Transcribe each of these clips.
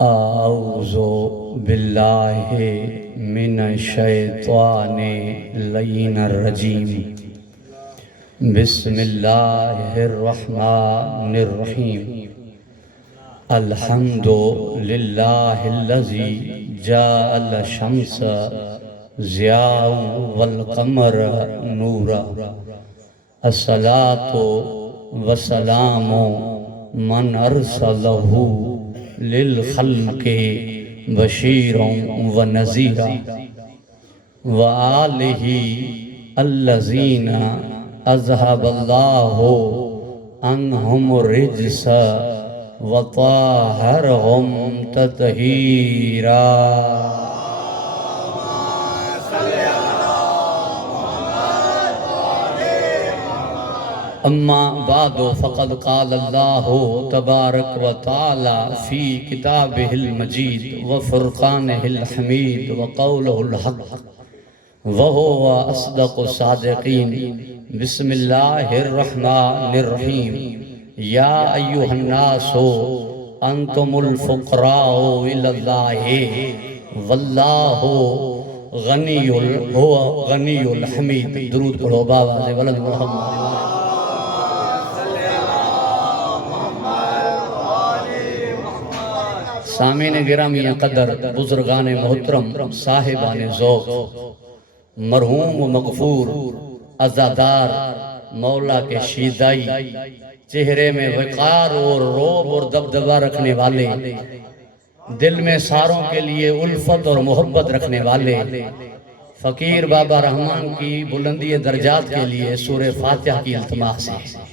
اعوذ باللہ من الشیطان اللعین الرجیم بسم اللہ الرحمن الرحیم الحمد للہ الذی جعل الشمس ضیاء والقمر نورا الصلاۃ والسلام من ارسلہ للخلق بشیرا ونذیرا وآلہ الذین اذہب اللہ عنہم الرجس وطہرہم تطہیرا۔ اما بعد فقد قال اللہ تبارک و تعالی فی کتابہ المجید وفرقانہ الحمید وقولہ الحق وہو اصدق الصادقین۔ بسم اللہ الرحمن الرحیم یا ایہا الناس انتم الفقراء الی اللہ واللہ غنی غنی الحمید۔ درود پڑھو بابا سے ولد محمد۔ سامعین گرامی قدر، بزرگان محترم، صاحبان ذوق، مرحوم و مغفور عزادار مولا کے شیدائی، چہرے میں وقار اور روب اور دبدبہ رکھنے والے، دل میں ساروں کے لیے الفت اور محبت رکھنے والے، فقیر بابا رحمان کی بلندی درجات کے لیے سورہ فاتحہ کی التماس ہے۔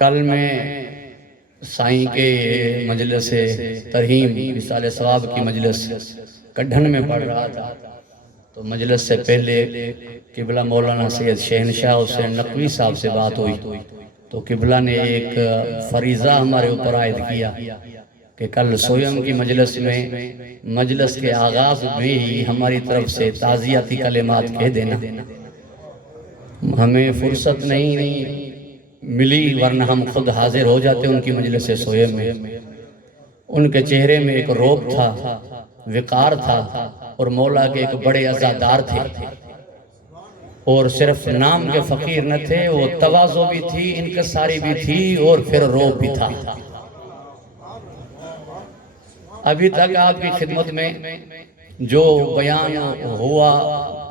کل میں سائیں کے مجلس ترہیم وصال ثواب کی مجلس کڈھن میں پڑھ رہا تھا، تو مجلس سے پہلے قبلہ مولانا سید شہنشاہ حسین نقوی صاحب سے بات ہوئی، تو قبلہ نے ایک فریضہ ہمارے اوپر عائد کیا کہ کل سویم کی مجلس میں مجلس کے آغاز میں ہی ہماری طرف سے تعزیتی کلمات کہہ دینا۔ ہمیں فرصت نہیں ملی ورنہ ہم خود حاضر ہو جاتے ان کی مجلس سویم میں۔ ان کے چہرے میں ایک روب تھا، وقار تھا، اور مولا کے ایک بڑے عزادار تھے، اور صرف نام کے فقیر نہ تھے، وہ تواضع بھی تھی، انکساری بھی تھی، اور پھر روب بھی تھا۔ ابھی تک آپ کی خدمت میں جو بیان ہوا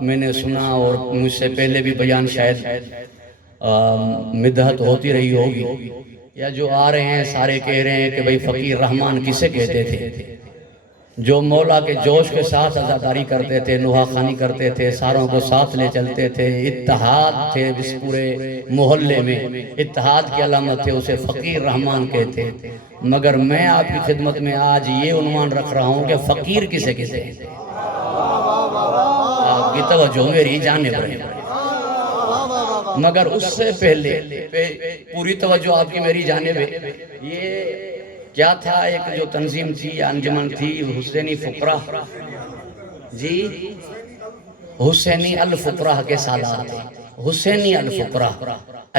میں نے سنا، اور مجھ سے پہلے بھی بیان شاید مدحت ہوتی رہی ہوگی، یا جو آ رہے ہیں سارے کہہ رہے ہیں کہ بھئی فقیر رحمان کسے کہتے تھے، جو مولا کے جوش کے ساتھ عزاداری کرتے تھے، نوحہ خانی کرتے تھے، ساروں کو ساتھ لے چلتے تھے، اتحاد تھے اس پورے محلے میں، اتحاد کی علامت تھے، اسے فقیر رحمان کہتے۔ مگر میں آپ کی خدمت میں آج یہ عنوان رکھ رہا ہوں کہ فقیر کسے کہتے ہیں۔ آپ کی توجہ میری جانب رہے، مگر اس سے پہلے پوری توجہ آپ کی میری جانب ہے۔ یہ کیا تھا، ایک جو تنظیم تھی یا انجمن تھی، حسینی فقراء، جی حسینی الفقراء کے سالات، حسینی الفقراء۔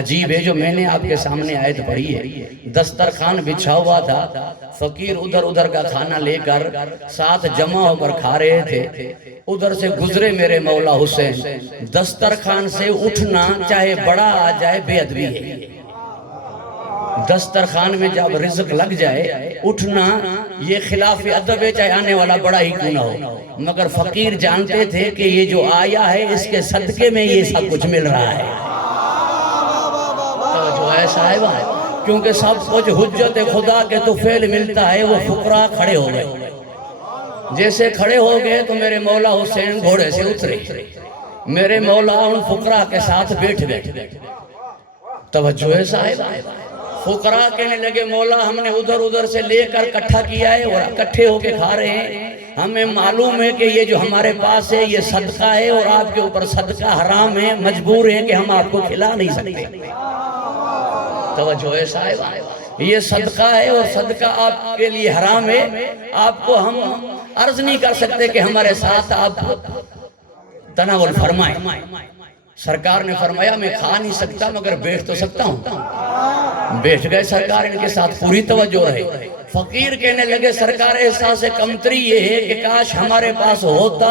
عجیب ہے جو میں نے آپ کے سامنے آیت پڑھی ہے، دسترخوان بچھا ہوا تھا، فقیر ادھر ادھر کا کھانا لے کر ساتھ جمع ہو کر کھا رہے تھے، ادھر سے گزرے میرے مولا حسین، دسترخوان سے اٹھنا چاہے بڑا آ جائے بے ادبی ہے۔ دسترخوان میں جب رزق لگ جائے اٹھنا یہ خلاف ادب ہے، چاہے آنے والا بڑا ہی کیوں نہ ہو، مگر فقیر جانتے تھے کہ یہ جو آیا ہے اس کے صدقے میں یہ سب کچھ مل رہا ہے۔ جو ہے صاحبہ، کیونکہ سب کچھ حجت خدا کے تو فعل ملتا ہے۔ وہ فقراء کھڑے ہو گئے، جیسے کھڑے ہو گئے تو میرے مولا حسین گھوڑے سے اترے، میرے مولا ان فقراء کے ساتھ بیٹھ گئے۔ توجہ ہے صاحبہ، فقراء کہنے لگے مولا ہم نے ادھر ادھر سے لے کر کٹھا کیا ہے اور اکٹھے ہو کے کھا رہے ہیں، ہمیں معلوم ہے کہ یہ جو ہمارے پاس ہے یہ صدقہ ہے اور آپ کے اوپر صدقہ حرام ہے، مجبور ہیں کہ ہم آپ کو کھلا نہیں سکتے۔ توجہ ہے صاحب، یہ صدقہ ہے اور صدقہ آپ کے لیے حرام ہے. آپ کو ہم عرض نہیں کر سکتے کہ ہمارے ساتھ آپ تناول فرمائیں. سرکار نے فرمایا میں کھا نہیں سکتا مگر بیٹھ تو سکتا ہوں. بیٹھ گئے سرکار، ان کے ساتھ پوری توجہ رہے. فقیر کہنے لگے سرکار احساس کمتری یہ ہے کہ کاش ہمارے پاس ہوتا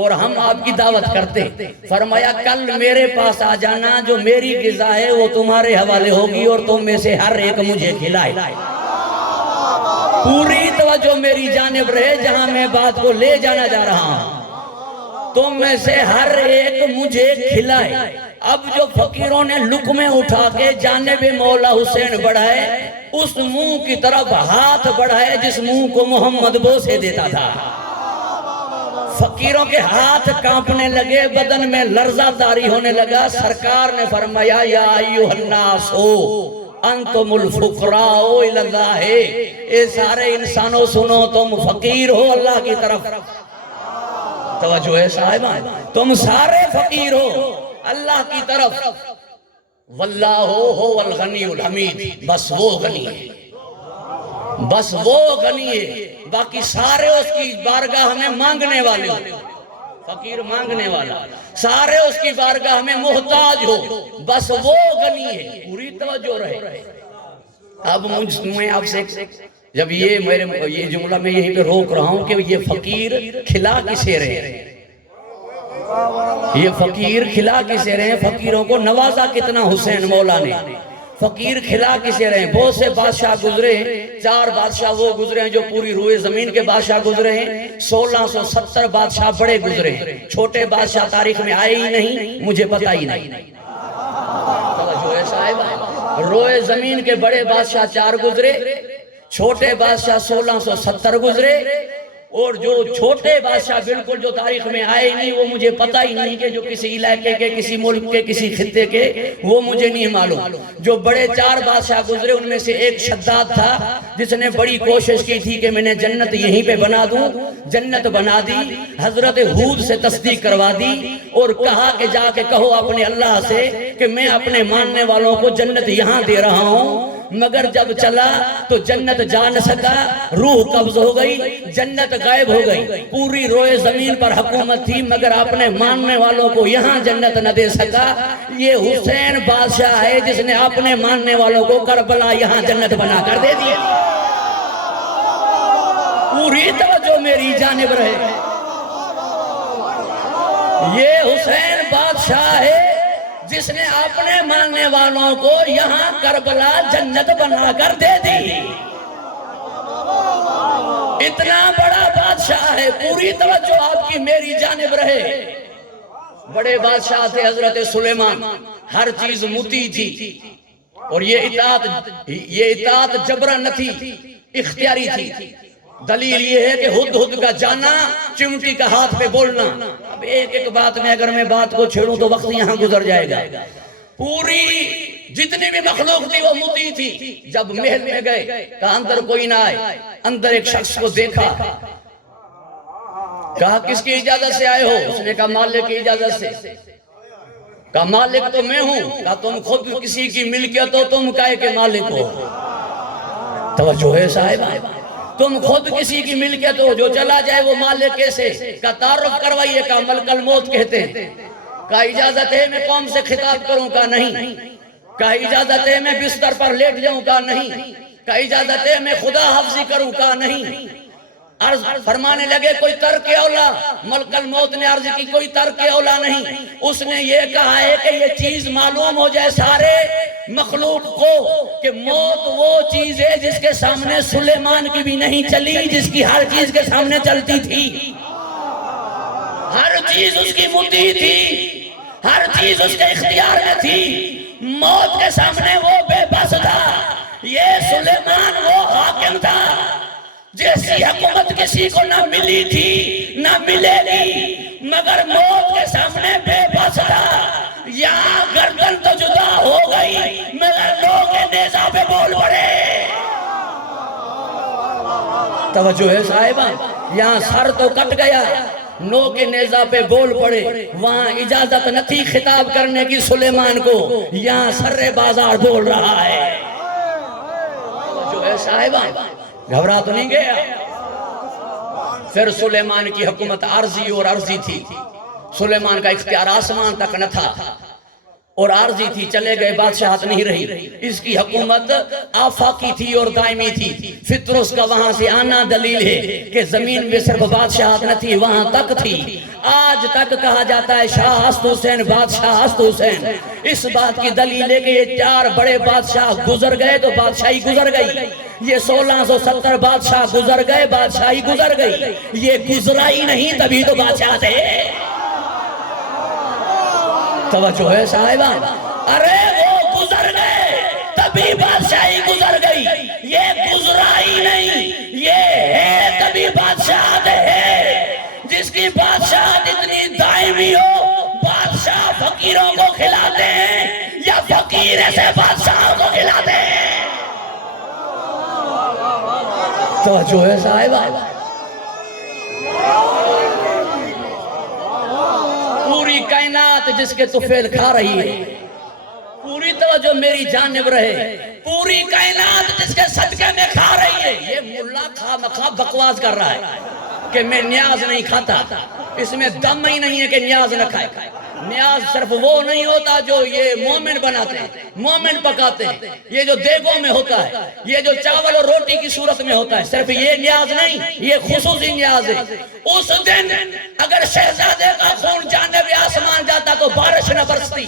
اور ہم آپ کی دعوت کرتے. فرمایا کل میرے پاس آ جانا، جو میری غذا ہے وہ تمہارے حوالے ہوگی اور تم میں سے ہر ایک مجھے کھلائے. پوری توجہ میری جانب رہے جہاں میں بات کو لے جانا جا رہا ہوں. تم میں سے ہر ایک مجھے کھلائے. اب جو فقیروں نے لقمے اٹھا کے جانب مولا حسین بڑھائے، اس منہ کی طرف ہاتھ بڑھائے جس منہ کو محمد بوسے دیتا تھا. فقیروں کے ہاتھ کانپنے لگے، بدن میں لرزہ طاری ہونے لگا. سرکار نے فرمایا یا ایھا الناس انتم الفقراء الی اللہ، اے سارے انسانوں سنو، تم فقیر ہو اللہ کی طرف. توجہ ہے صاحبان، تم سارے فقیر ہو اللہ کی طرف. واللہ هو الغنی الحمید، بس وہ غنی ہے، بس وہ غنی ہے، باقی سارے اس کی بارگاہ میں مانگنے والے ہو. فقیر مانگنے والا، سارے اس کی بارگاہ میں محتاج ہو، بس وہ غنی ہے. پوری توجہ رہے. اب میں آپ سے جب یہ جملہ میں یہیں پہ روک رہا ہوں کہ یہ فقیر کھلا کسے رہے ہیں، یہ فقیر کھلا کسے رہے ہیں. فقیروں کو نوازا کتنا حسین مولا نے. فقیر کھلا کسے رہے ہیں. بہت سے بادشاہ گزرے ہیں، 4 بادشاہ وہ گزرے ہیں جو پوری روئے زمین کے بادشاہ گزرے ہیں. 1670 بادشاہ بڑے گزرے ہیں، چھوٹے بادشاہ تاریخ میں آئے ہی نہیں، مجھے پتہ ہی نہیں. توجہ ہے صاحب، روئے زمین کے بڑے بادشاہ 4 گزرے، چھوٹے بادشاہ 1670 گزرے، اور جو چھوٹے بادشاہ بالکل جو تاریخ میں آئے نہیں وہ مجھے پتہ ہی نہیں کہ جو کسی علاقے کے، کسی ملک کے، کسی خطے کے، وہ مجھے نہیں معلوم. جو بڑے 4 بادشاہ گزرے ان میں سے ایک شداد تھا جس نے بڑی کوشش کی تھی کہ میں نے جنت یہیں پہ بنا دوں. جنت بنا دی، حضرت ہود سے تصدیق کروا دی اور کہا کہ جا کے کہو اپنے اللہ سے کہ میں اپنے ماننے والوں کو جنت یہاں دے رہا ہوں. مگر جب چلا تو جنت جا نہ سکا، روح قبض ہو گئی، جنت غائب ہو گئی. پوری روئے زمین پر حکومت تھی مگر اپنے ماننے والوں کو یہاں جنت نہ دے سکا. یہ حسین بادشاہ ہے جس نے اپنے ماننے والوں کو کربلا یہاں جنت بنا کر دے دیا. پوری توجہ میری جانب رہے. یہ حسین بادشاہ ہے جس نے اپنے ماننے والوں کو یہاں کربلا جنت بنا کر دے دی. اتنا بڑا بادشاہ ہے. پوری توجہ آپ کی میری جانب رہے. بڑے بادشاہ تھے حضرت سلیمان، ہر چیز مطیع تھی اور یہ اطاعت جبرن نہ تھی، اختیاری تھی. دلیل یہ ہے کہ ہد کا جانا، چمٹی کا ہاتھ پہ بولنا. اب ایک بات میں اگر میں بات کو چھیڑوں تو وقت یہاں گزر جائے گا. پوری جتنی بھی مخلوق تھی وہ مطیع تھی. جب محل میں گئے کہا اندر کوئی نہ آئے. اندر ایک شخص کو دیکھا، کہا کس کی اجازت سے آئے ہو؟ اس نے کہا مالک کی اجازت سے. کہا مالک تو میں ہوں. کہا تم خود کسی کی ملکیت ہو، تم کائے کے مالک ہو؟ توجہ ہے صاحب، تم خود کسی کی ملکیت ہو، جو چلا جائے وہ مالک کیسے؟ کا تعارف کروائیے. کا ملک الموت کہتے ہیں. کا اجازت ہے میں قوم سے خطاب کروں؟ کا نہیں. کا اجازت ہے میں بستر پر لیٹ جاؤں؟ کا نہیں. کا اجازت ہے میں خدا حافظی کروں؟ کا نہیں. عرض فرمانے لگے کوئی ترک اولا. ملک الموت نے عرض کی کوئی ترک اولا نہیں. اس نے یہ کہا ہے کہ یہ چیز معلوم ہو جائے سارے مخلوق کو کہ موت وہ چیز ہے جس کے سامنے سلیمان کی بھی نہیں چلی، جس کی ہر چیز کے سامنے چلتی تھی. ہر چیز اس کی مطیع تھی، ہر چیز اس کے اختیار میں تھی. موت کے سامنے وہ بے بس تھا. یہ سلیمان وہ حاکم تھا جیسی حکومت کسی کو نہ ملی تھی نہ ملے گی، مگر موت کے سامنے بے بس تھا. یہاں گردن تو جدا ہو گئی مگر لوگ نیزہ پہ بول پڑے. توجہ ہے صاحبہ، یہاں سر تو کٹ گیا نو کے نیزہ پہ بول پڑے، وہاں اجازت نہ تھی خطاب کرنے کی سلیمان کو، یہاں سر بازار بول رہا ہے۔ جو ہے صاحبہ گھبرا تو نہیں گیا۔ پھر سلیمان کی حکومت عارضی اور عرضی تھی، سلیمان کا اختیار آسمان تک نہ تھا اور عارضی تھی، چلے گئے بادشاہت نہیں رہی۔ اس کی حکومت آفاقی تھی اور دائمی تھی۔ فطرس کا وہاں سے آنا دلیل ہے کہ زمین میں صرف بادشاہت نہ تھی، وہاں تک تھی۔ آج تک کہا جاتا ہے شاہ ہست حسین بادشاہ ہست حسین۔ اس بات کی دلیل ہے کہ یہ 4 بڑے بادشاہ گزر گئے تو بادشاہی گزر گئی۔ یہ 1670 بادشاہ گزر گئے، بادشاہی گزر گئی۔ یہ گزرا ہی نہیں تبھی تو بادشاہ تھے۔ توجہ ہے صاحبہ، ارے وہ گزر گئے تبھی بادشاہی گزر گئی، یہ گزرا ہی نہیں، یہ ہے تبھی بادشاہت ہے۔ جس کی بادشاہت اتنی دائمی ہو، بادشاہ فقیروں کو کھلاتے ہیں یا فقیر ایسے بادشاہوں کو کھلاتے ہیں؟ توجہ ہے صاحبہ، پوری کائنات جس کے طفیل کھا رہی ہے، پوری توجہ میری جانب رہے، پوری کائنات جس کے صدقے میں کھا رہی ہے۔ یہ ملا خواہ بکواس کر رہا ہے کہ میں نیاز نہیں کھاتا، اس میں دم ہی نہیں ہے کہ نیاز نہ کھائے۔ نیاز صرف وہ نہیں ہوتا جو یہ مومن بناتے ہیں، مومن پکاتے ہیں، یہ جو دیگوں میں ہوتا ہے، یہ جو چاول اور روٹی کی صورت میں ہوتا ہے، صرف یہ نیاز نہیں، یہ خصوصی نیاز ہے۔ اس دن اگر شہزادے کا خون جانب آسمان جاتا تو بارش نہ برستی،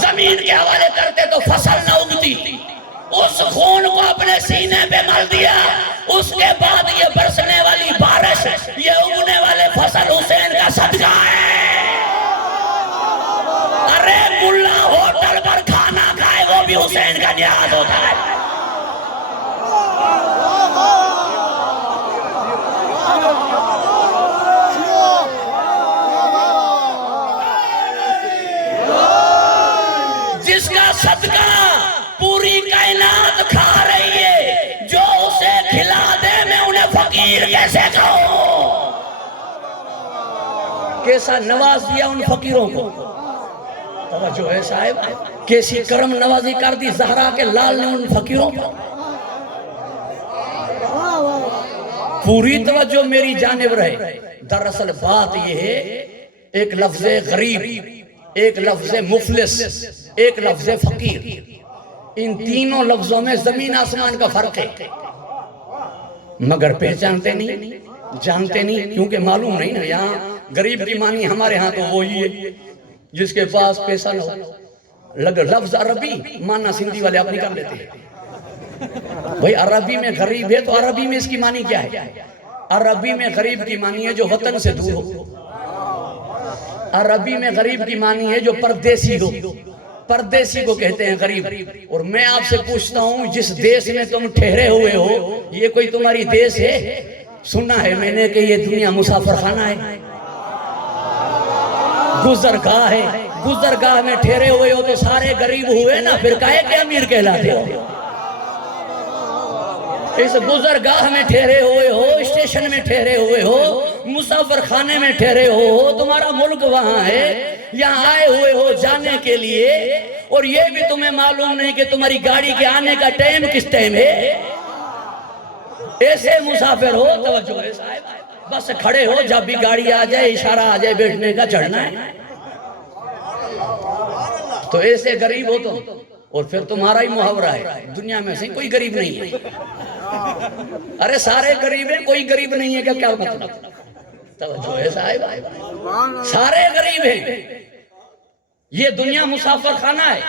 زمین کے حوالے کرتے تو فصل نہ اگتی۔ اس خون کو اپنے سینے پہ مل دیا، اس کے بعد یہ برسنے والی بارش، یہ اگنے والے فصل حسین کا صدقہ ہے۔ ارے ملا ہوٹل پر کھانا کھائے وہ بھی حسین کا نیاز ہوتا ہے۔ جس کا صدقہ پوری کائنات کھا رہی ہے، جو اسے کھلا دے میں انہیں فقیر کیسے کہوں؟ کیسا نواز دیا ان فقیروں کو، توجہ ہے صاحب، کیسی کرم نوازی کر دی زہرا کے لال نے ان فقیروں کو۔ پوری توجہ میری جانب رہے۔ دراصل بات یہ ہے، ایک لفظ غریب، ایک لفظ مفلس، ایک لفظ فقیر، ان تینوں لفظوں میں زمین آسمان کا فرق ہے، مگر پہچانتے نہیں، جانتے نہیں، کیونکہ معلوم نہیں نا۔ یہاں غریب کی معنی ہمارے ہاں تو وہی ہے جس کے پاس پیسہ نہ ہو۔ لفظ عربی معنی سندھی والے اپنی کر لیتے ہیں۔ بھئی عربی میں غریب ہے تو عربی میں اس کی معنی کیا ہے؟ عربی میں غریب کی معنی ہے جو وطن سے دور ہو، عربی میں غریب کی معنی ہے جو پردیسی ہو، پردیسی کو کہتے ہیں غریب۔ اور میں آپ سے پوچھتا ہوں، جس دیش میں تم ٹھہرے ہوئے ہو، یہ کوئی تمہاری دیش ہے؟ سنا ہے میں نے کہ یہ دنیا مسافر خانہ ہے، گزرگاہ ہے۔ گزرگاہ میں ٹھہرے ہوئے ہو تو سارے غریب ہوئے نا، پھر کہے کہ امیر کہلاتے ہو۔ اس گزرگاہ میں ٹھہرے ہوئے ہو، اسٹیشن میں ٹھہرے ہوئے ہو، مسافر خانے میں ٹھہرے ہو، تمہارا ملک وہاں ہے، یہاں آئے ہوئے ہو جانے کے لیے، اور یہ بھی تمہیں معلوم نہیں کہ تمہاری گاڑی کے آنے کا ٹائم کس ٹائم ہے۔ ایسے مسافر ہو، توجہ ہے صاحب، بس کھڑے ہو، جب بھی گاڑی آ جائے اشارہ آ جائے بیٹھنے کا، چڑھنا ہے۔ تو ایسے غریب ہو تم، اور پھر تمہارا ہی محاورہ ہے، دنیا میں سے کوئی غریب نہیں ہے۔ ارے سارے غریب ہیں، کوئی غریب نہیں ہے، کیا مطلب؟ توجہ ہے صاحب، سارے غریب ہیں۔ یہ دنیا مسافر خانہ ہے،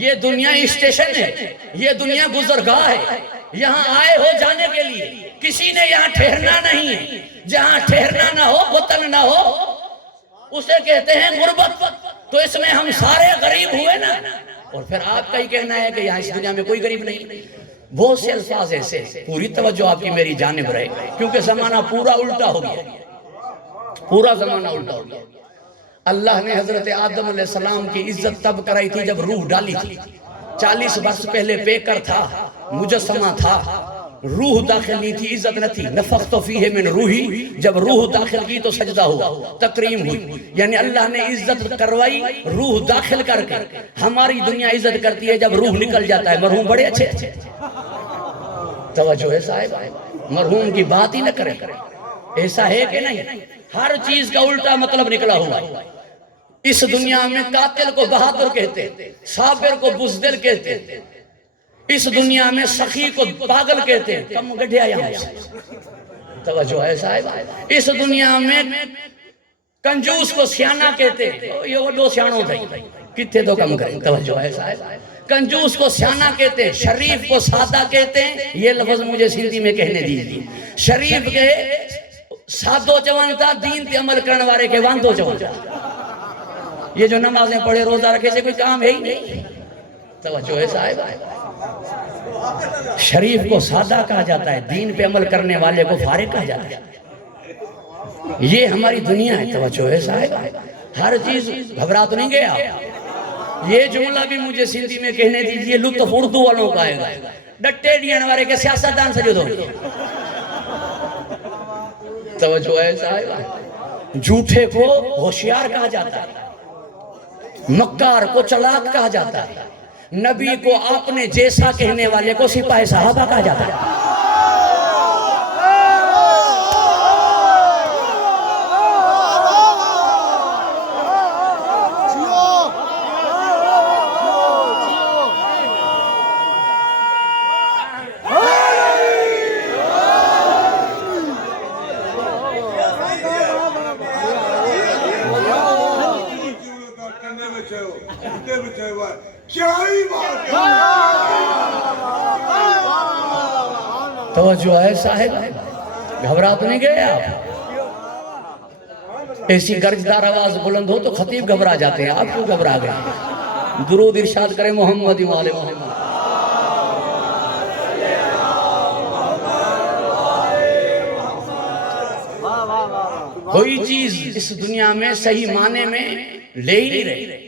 یہ دنیا اسٹیشن ہے، یہ دنیا گزرگاہ ہے، یہاں آئے ہو جانے کے لیے، کسی نے یہاں ٹھہرنا نہیں ہے۔ جہاں ٹھہرنا نہ ہو، وطن نہ ہو، اسے کہتے ہیں غربت۔ تو اس میں ہم سارے غریب ہوئے نا، اور پھر آپ کا ہی کہنا ہے کہ یہاں اس دنیا میں کوئی غریب نہیں۔ بہت سے الفاظ ایسے، پوری توجہ آپ کی میری جانب رہے، کیونکہ زمانہ پورا الٹا ہو گیا، پورا زمانہ الٹا ہو گیا۔ اللہ نے حضرت آدم علیہ السلام کی عزت تب کرائی تھی جب روح ڈالی تھی۔ 40 برس پہلے پیکر تھا، مجسمہ تھا، روح داخل نہیں تھی، عزت نہ تھی. نفخت فیہ من روحی، جب روح داخل کی تو سجدہ ہوا، تکریم ہوئی. یعنی اللہ نے عزت کروائی روح داخل کر کے. ہماری دنیا عزت کرتی ہے جب روح نکل جاتا ہے. مرحوم بڑے اچھے اچھے، توجہ ہے صاحب، مرحوم کی بات ہی نہ کریں. ایسا ہے کہ نہیں؟ ہر چیز کا الٹا مطلب نکلا ہوا ہے. اس دنیا میں قاتل کو بہادر کہتے، صابر کو بزدل کہتے، اس دنیا میں سخی کو پاگل کہتے ہیں. کم گڈھیا یہاں سے، توجہ ہے صاحب. اس دنیا میں کنجوس کو سیانہ کہتے ہیں. یہ وہ دو سیانوں تھے کتنے تو کم کریں. توجہ ہے صاحب، کنجوس کو سیانہ کہتے ہیں، شریف کو سادہ کہتے ہیں. یہ لفظ مجھے سندھی میں کہنے دیجیے. شریف کے سادو چون تھا، دین تے عمل کرنے والے کے واندو چون تھا. یہ جو نمازیں پڑھے روزہ رکھے سے کوئی کام ہے ہی نہیں. توجہ ہے صاحب، شریف کو سادہ کہا جاتا ہے، دین پہ عمل کرنے والے کو فارغ کہا جاتا ہے. یہ ہماری دنیا ہے. توجہ ہے صاحب، ہر چیز گھبرا تو نہیں گیا. یہ جملہ بھی مجھے سندھی میں کہنے دیجئے، لطف اردو والوں کا آئے گا. ڈٹے ڈیان والے کے سیاستدان سے جو دو. توجہ ہے صاحب، جھوٹے کو ہوشیار کہا جاتا ہے، مکار کو چلاک کہا جاتا ہے، نبی کو آپ نے جیسا کہنے والے کو سپاہ صحابہ کہا جاتا ہے. توجہ ہے صاحب، گھبرا تو نہیں گئے آپ؟ ایسی گرجدار آواز بلند ہو تو خطیب گھبرا جاتے ہیں. آپ کیوں گھبرا گئے؟ درود ارشاد کریں محمد و آل محمد. کوئی چیز اس دنیا میں صحیح معنی میں لے ہی نہیں رہی.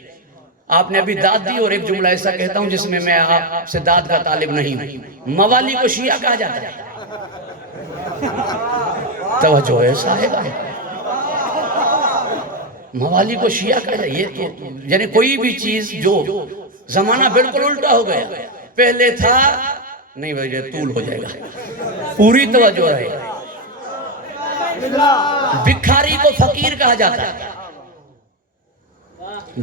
آپ نے ابھی داد دی، اور ایک جملہ ایسا کہتا ہوں جس میں میں آپ سے داد کا طالب نہیں ہوں. موالی کو شیعہ کہا جاتا ہے. توجہ ہے صاحب، موالی کو شیعہ کہا جاتا ہے. یہ تو یعنی کوئی بھی چیز جو زمانہ بالکل الٹا ہو گیا. پہلے تھا نہیں بھائی، یہ طول ہو جائے گا، پوری توجہ رہے. بکھاری کو فقیر کہا جاتا ہے،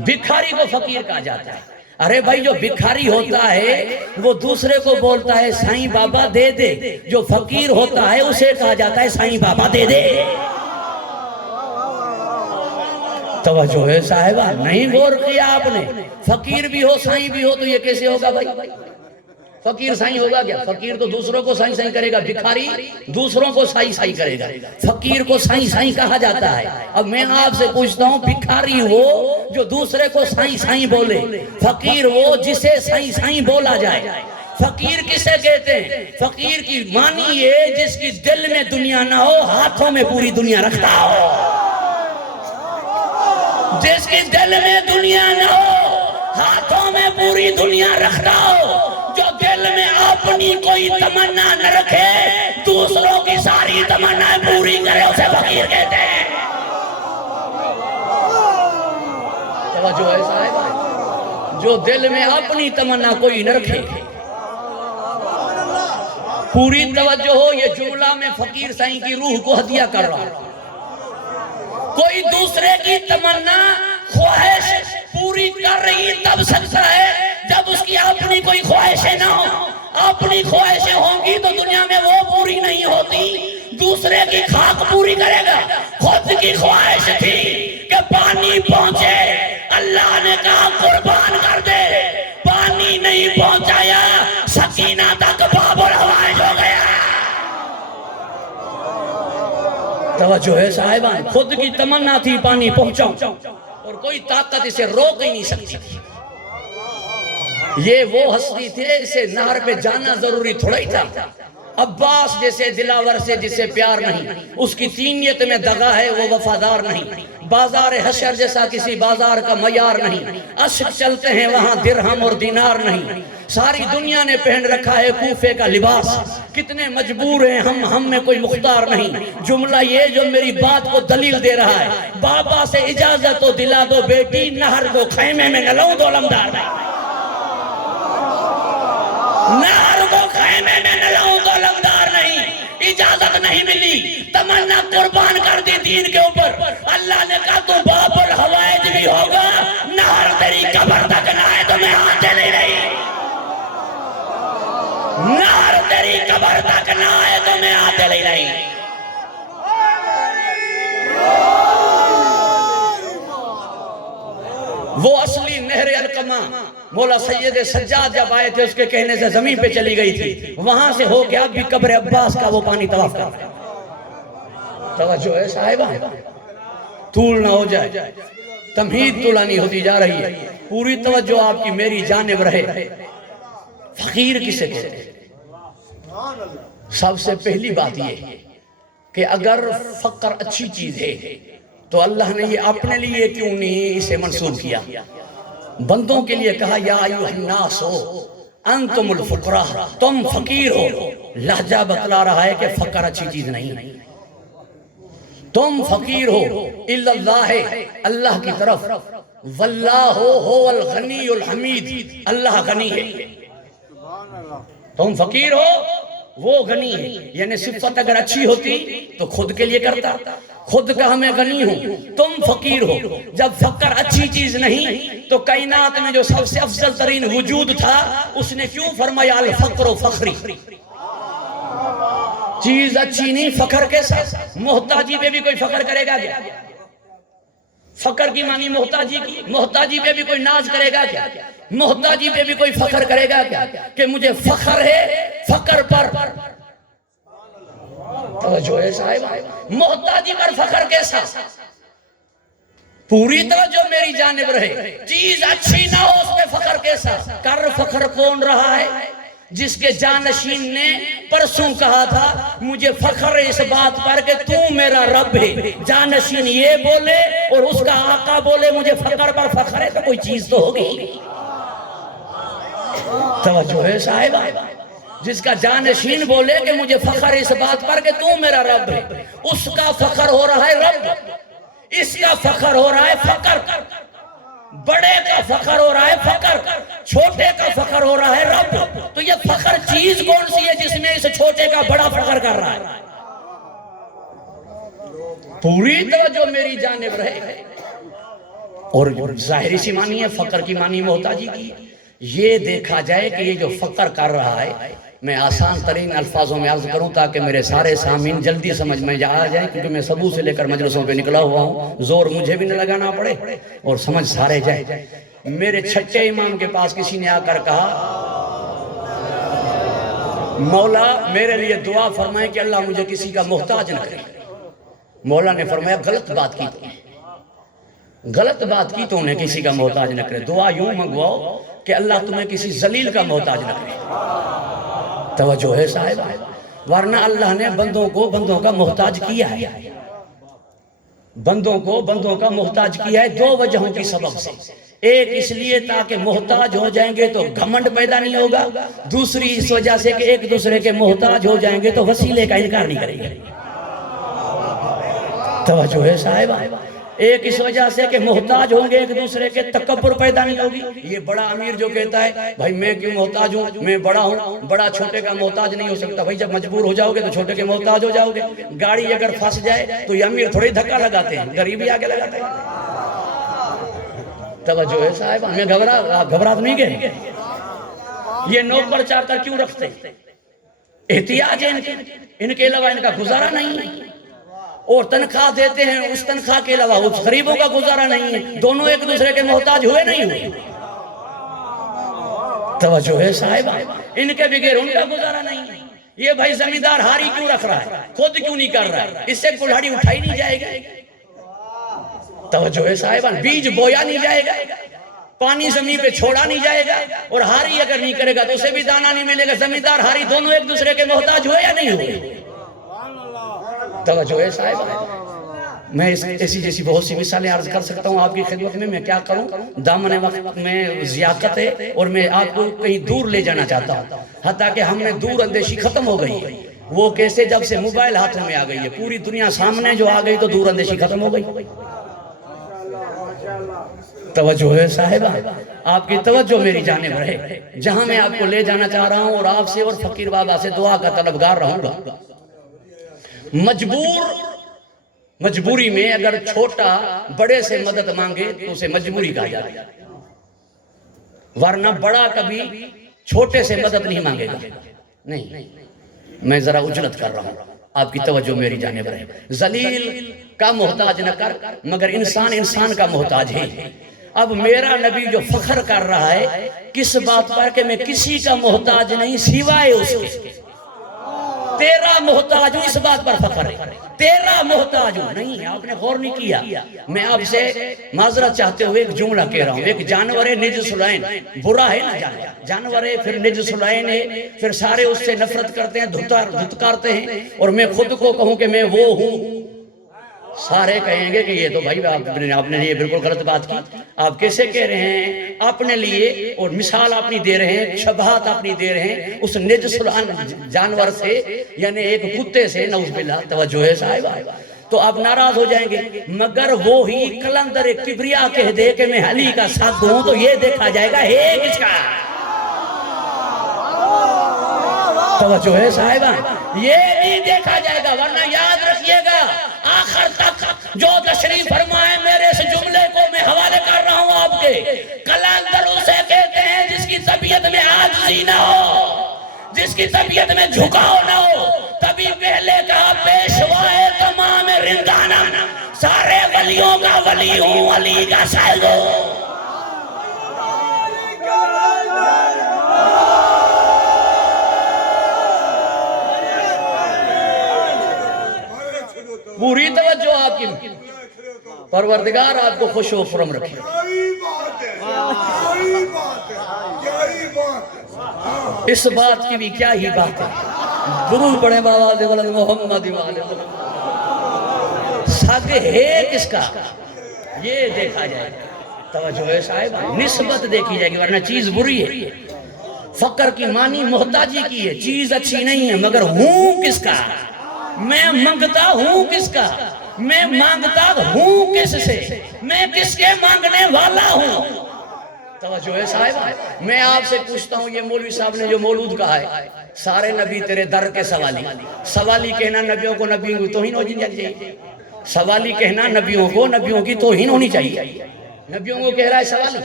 بکھاری کو فقیر کہا جاتا ہے. ارے بھائی، جو بکھاری ہوتا ہے وہ دوسرے کو بولتا ہے سائیں بابا دے دے، جو فقیر ہوتا ہے اسے کہا جاتا ہے سائیں بابا دے دے. توجہ ہے صاحبہ، نہیں غور کیا آپ نے؟ فقیر بھی ہو سائیں بھی ہو تو یہ کیسے ہوگا بھائی؟ فقیر سائیں ہوگا کیا؟ فقیر تو دوسروں کو سائیں سائیں کرے گا، بکھاری دوسروں کو سائیں سائیں کرے گا. فقیر کو سائیں سائیں کہا جاتا ہے. اب میں آپ سے پوچھتا ہوں، بکھاری وہ جو دوسرے کو سائیں سائیں بولے، فقیر وہ جسے سائیں سائیں بولا جائے. فقیر کسے کہتے ہیں؟ فقیر کی معنی یہ جس کی دل میں دنیا نہ ہو، ہاتھوں میں پوری دنیا رکھتا ہو. جس کی دل میں دنیا نہ ہو، ہاتھوں میں پوری دنیا رکھتا ہو. جو دل میں اپنی کوئی تمنا نہ رکھے، دوسروں کی ساری تمنا پوری کرے، اسے فقیر کہتے ہیں. توجہ ہے صاحب، جو دل میں اپنی تمنا کوئی نہ رکھے. پوری توجہ ہو، یہ جملہ میں فقیر سائیں کی روح کو ہدیہ کر رہا ہوں. کوئی دوسرے کی تمنا خواہش پوری کر رہی تب سکتا ہے جب اس کی اپنی کوئی خواہشیں نہ ہو. اپنی خواہشیں ہوں گی تو دنیا میں وہ پوری نہیں ہوتی. دوسرے کی خاک پوری کرے گا. خود کی خواہش تھی کہ پانی پہنچے، اللہ نے کہا قربان کر دے. پانی نہیں پہنچایا، سکینہ تک باب الحوائج ہو گیا. توجہ ہے صاحبان، خود کی تمنا تھی پانی پہنچاؤں، اور کوئی طاقت اسے روک ہی نہیں سکتی. یہ وہ ہستی تھے، اسے نہر پہ جانا ضروری تھوڑا ہی تھا. عباس جیسے دلاور سے جسے پیار نہیں، اس کی تینیت میں دغا ہے وہ وفادار نہیں، بازار حشر جیسا کسی بازار کا معیار نہیں، اشک چلتے ہیں وہاں درہم اور دینار نہیں، ساری دنیا نے پہن رکھا ہے کوفے کا لباس، کتنے مجبور ہیں ہم میں کوئی مختار نہیں، جملہ یہ جو میری بات کو دلیل دے رہا ہے، بابا سے اجازت تو دلا دو بیٹی، نہر دو خیمے میں نہ لوں دو لمدار نہیں، نہر دو خیمے میں نہ لوں دو لمدار نہیں، اجازت نہیں ملی، تمنا قربان کر دی دین کے اوپر، اللہ نے کہا تو باب الحوائج بھی ہوگا، نہر تیری قبر تک نہ آئے تو میں ہاتھ چلے رہی، نہر تیری قبر تک نہ آئے تو میں ہاتھ چلے رہی۔ وہ اصلی نہر علقمہ مولا سید سجاد جب آئے تھے اس کے کہنے سے زمین پہ چلی گئی تھی، وہاں سے ہو گیا بھی قبر عباس کا وہ پانی طواف کر رہا ہے۔ توجہ ہے صاحبہ، طول نہ ہو جائے، تمہید طولانی ہوتی جا رہی ہے، پوری توجہ آپ کی میری جانب رہے۔ فقیر کسے کہتے ہیں؟ سب سے پہلی بات یہ کہ اگر فقر اچھی چیز ہے تو اللہ نے یہ اپنے لیے کیوں نہیں اسے منسوب کیا؟ بندوں کے لیے کہا یا ایوہ الناس انتم الفقراء، تم فقیر ہو، لہجہ بتلا رہا ہے کہ فقر اچھی چیز نہیں، تم فقیر ہو اللہ اللہ کی طرف، واللہ هو الغنی الحمید، اللہ غنی ہے، تم فقیر ہو وہ غنی ہے، یعنی صفت اگر اچھی ہوتی تو خود کے لیے کرتا، خود کا ہمیں غنی ہوں، تم فقیر ہو، جب فقر اچھی چیز نہیں تو کائنات میں جو سب سے افضل ترین وجود تھا اس نے کیوں فرمایا الفقر و فخری، چیز اچھی نہیں فخر کے ساتھ، محتاجی پہ بھی کوئی فخر کرے گا کیا؟ فقر کی معنی محتاجی کی، محتاجی پہ بھی کوئی ناز کرے گا کیا؟ محتاجی پہ بھی کوئی فخر کرے گا کیا کہ مجھے فخر ہے فقر پر؟ توجہ ہے صاحب، محتاجی پر فخر کے ساتھ، پوری توجہ میری جانب رہے، چیز اچھی نہ ہو اس پہ فخر کے ساتھ، کر فخر کون رہا ہے؟ جس کے جانشین نے پرسوں کہا تھا مجھے فخر ہے اس بات پر کہ تو میرا رب ہے، جانشین یہ بولے اور اس کا آقا بولے مجھے فخر پر فخر ہے تو کوئی چیز تو ہوگی۔ توجہ ہے صاحب، جس کا جانشین بولے کہ مجھے فخر ہے اس بات پر کہ تو میرا رب ہے، اس کا فخر ہو رہا ہے رب، اس کا فخر ہو رہا ہے فقر، بڑے کا فخر ہو رہا ہے فقر، چھوٹے کا فخر ہو رہا ہے رب، تو یہ فخر چیز کون سی ہے جس میں اس چھوٹے کا بڑا فخر کر رہا ہے؟ پوری توجہ میری جانب رہے، اور ظاہری سی معنی ہے فقر کی معنی محتاجی کی، یہ دیکھا جائے کہ یہ جو فقر کر رہا ہے، میں آسان ترین الفاظوں میں عرض کروں تاکہ میرے سارے سامعین جلدی سمجھ میں آ جائیں، کیونکہ میں سبو سے لے کر مجلسوں پہ نکلا ہوا ہوں، زور مجھے بھی نہ لگانا پڑے اور سمجھ سارے جائے۔ میرے چھٹے امام کے پاس کسی نے آ کر کہا مولا میرے لیے دعا فرمائے کہ اللہ مجھے کسی کا محتاج نہ کرے۔ مولا نے فرمایا غلط بات کی تو غلط بات کی تو انہیں کسی کا محتاج نہ کرے، دعا یوں منگواؤ کہ اللہ تمہیں کسی ذلیل کا محتاج نہ کرے۔ توجہ ہے صاحب، ورنہ اللہ نے بندوں کو بندوں کا محتاج کیا ہے، بندوں کو بندوں کا محتاج کیا ہے دو وجہوں کی سبب سے، ایک اس لیے تاکہ محتاج ہو جائیں گے تو گھمنڈ پیدا نہیں ہوگا، دوسری اس وجہ سے کہ ایک دوسرے کے محتاج ہو جائیں گے تو وسیلے کا انکار نہیں کریں گے۔ توجہ ہے صاحب، ایک اس وجہ سے کہ محتاج ہوں گے ایک دوسرے کے تکبر پیدا نہیں ہوگی۔ یہ بڑا امیر جو کہتا ہے بھائی میں کیوں محتاج ہوں، میں بڑا ہوں، بڑا چھوٹے کا محتاج نہیں ہو سکتا، بھائی جب مجبور ہو جاؤ گے تو چھوٹے کے محتاج ہو جاؤ گے۔ گاڑی اگر پھنس جائے تو یہ امیر تھوڑی دھکا لگاتے ہیں، غریبی آگے لگاتے ہیں۔ توجہ ہے صاحب، ہمیں گھبراہٹ نہیں گئے، یہ نوکر چاہ کر کیوں رکھتے ہیں؟ احتیاج ہے ان کے علاوہ ان کا گزارا نہیں ہے، اور تنخواہ دیتے ہیں اس تنخواہ کے علاوہ اس غریبوں کا گزارا نہیں ہے، دونوں ایک دوسرے کے محتاج ہوئے نہیں ہوئے۔ توجہ ہے صاحب، ان کے بغیر ان کا گزارا نہیں ہے۔ یہ بھائی زمیندار ہاری کیوں رکھ رہا ہے، خود کیوں نہیں کر رہا ہے، اس سے کلہاڑی اٹھائی نہیں جائے گی۔ توجہ ہے صاحب، بیج بویا نہیں جائے گا، پانی زمین پہ چھوڑا نہیں جائے گا، اور ہاری اگر نہیں کرے گا تو اسے بھی دانا نہیں ملے گا۔ زمیندار ہاری دونوں ایک دوسرے کے محتاج ہوئے یا نہیں ہوئے؟ توجہ ہے صاحب، میں ایسی جیسی بہت سی مثالیں عرض کر سکتا ہوں آپ کی خدمت میں کیا کروں، دامن وقت میں ضیاقت ہے اور میں آپ کو کہیں دور لے جانا چاہتا ہوں، حتیٰ کہ ہم نے دور اندیشی ختم ہو گئی ہے۔ وہ کیسے؟ جب سے موبائل ہاتھوں میں آ گئی ہے، پوری دنیا سامنے جو آ گئی تو دور اندیشی ختم ہو گئی۔ توجہ ہے صاحبہ، آپ کی توجہ میری جانب رہے، جہاں میں آپ کو لے جانا چاہ رہا ہوں، اور آپ سے اور فقیر بابا سے دعا کا طلبگار رہوں گا۔ مجبوری میں اگر چھوٹا بڑے سے مدد مانگے تو اسے مجبوری کہا جاتا ہے، ورنہ بڑا کبھی چھوٹے سے مدد نہیں مانگے گا۔ نہیں، میں ذرا اجلت کر رہا ہوں، آپ کی توجہ میری جانب رہے۔ ذلیل کا محتاج نہ کر، مگر انسان کا محتاج ہے۔ اب میرا نبی جو فخر کر رہا ہے کس بات پر کہ میں کسی کا محتاج نہیں سوائے اس کے، تیرا محتاج ہوں، اس بات پر فخر ہے، تیرا محتاج ہوں۔ نہیں، آپ نے غور نہیں کیا۔ میں آپ سے معذرت چاہتے ہوئے ایک جملہ کہہ رہا ہوں۔ ایک جانور ہے نجس العین، برا ہے نا جانور ہے، پھر نجس العین ہے، پھر سارے اس سے نفرت کرتے ہیں، دھتکارتے ہیں، اور میں خود کو کہوں کہ میں وہ ہوں، سارے کہیں گے کہ یہ تو بھائی آپ نے یہ بالکل غلط بات کی۔ آپ کیسے کہہ رہے ہیں اپنے لیے، اور مثال اپنی دے رہے ہیں، شبہات اپنی دے رہے ہیں اس نجس العین جانور سے، یعنی ایک کتے سے، نعوذ باللہ۔ توجہ ہے صاحب، تو آپ ناراض ہو جائیں گے، مگر وہی کلندر کبریا کہہ دے کہ میں علی کا ساتھ ہوں، تو یہ دیکھا جائے گا ہے کس کا۔ توجہ ہے صاحبہ، یہ نہیں دیکھا جائے گا، ورنہ یاد رکھیے گا آخر تک جو تشریف فرمائے، میرے اس جملے کو میں حوالے کر رہا ہوں آپ کے، کلندر اسے کہتے ہیں جس کی طبیعت میں عاجزی نہ ہو، جس کی طبیعت میں جھکاؤ نہ ہو۔ تبھی پہلے کہا پیشوائے تمام رندانہ، سارے ولیوں کا ولی ہوں، علی کا سائل ہوں۔ پوری توجہ آپ کی، پروردگار آپ کو خوش و خرم رکھے۔ اس بات کی بھی کیا ہی بات ہے، درود پڑھیں بابا دے ولد محمد والے ساتھ ہے کس کا، یہ دیکھا جائے گا۔ توجہ ہے صاحب، نسبت دیکھی جائے گی، ورنہ چیز بری ہے۔ فقر کی معنی محتاجی کی ہے، چیز اچھی نہیں ہے، مگر ہوں کس کا، میں منگتا ہوں کس کا، میں مانگتا ہوں کس سے، میں کس کے مانگنے والا ہوں۔ توجہ ہے صاحب، میں آپ سے پوچھتا ہوں، یہ مولوی صاحب نے جو مولود کہا ہے، سارے نبی تیرے در کے سوالی، سوالی کہنا نبیوں کو نبیوں کی توہین ہونی چاہیے، سوالی کہنا نبیوں کو نبیوں کی توہین ہونی چاہیے، نبیوں کو کہہ رہا ہے سوالی۔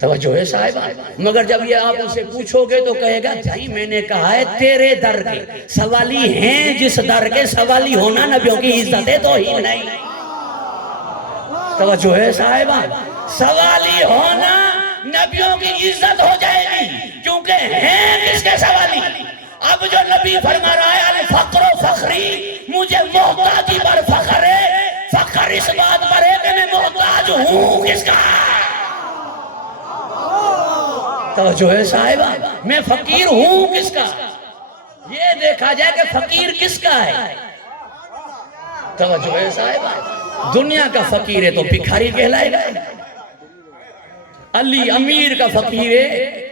توجہ ہے صاحب، مگر جب یہ آپ ان سے پوچھو گے تو کہے گا بھائی میں نے کہا ہے تیرے در کے، سوالی ہیں جس در کے، سوالی ہونا نبیوں کی عزت ہے، توہین نہیں۔ توجہ ہے صاحب، سوالی ہونا نبیوں کی عزت ہو جائے گی، کیونکہ ہیں کس کے سوالی۔ اب جو نبی فرما رہا ہے الفقر و فخری، مجھے محتاجی پر فخر ہے، فخر اس بات پر ہے کہ میں محتاج ہوں کس کا۔ توجہ ہے صاحبہ، میں فقیر ہوں کس کا، یہ دیکھا جائے کہ فقیر کس کا ہے۔ توجہ ہے صاحبہ، دنیا کا فقیر ہے تو بھکاری کہلائے گا، علی امیر کا فقیر ہے۔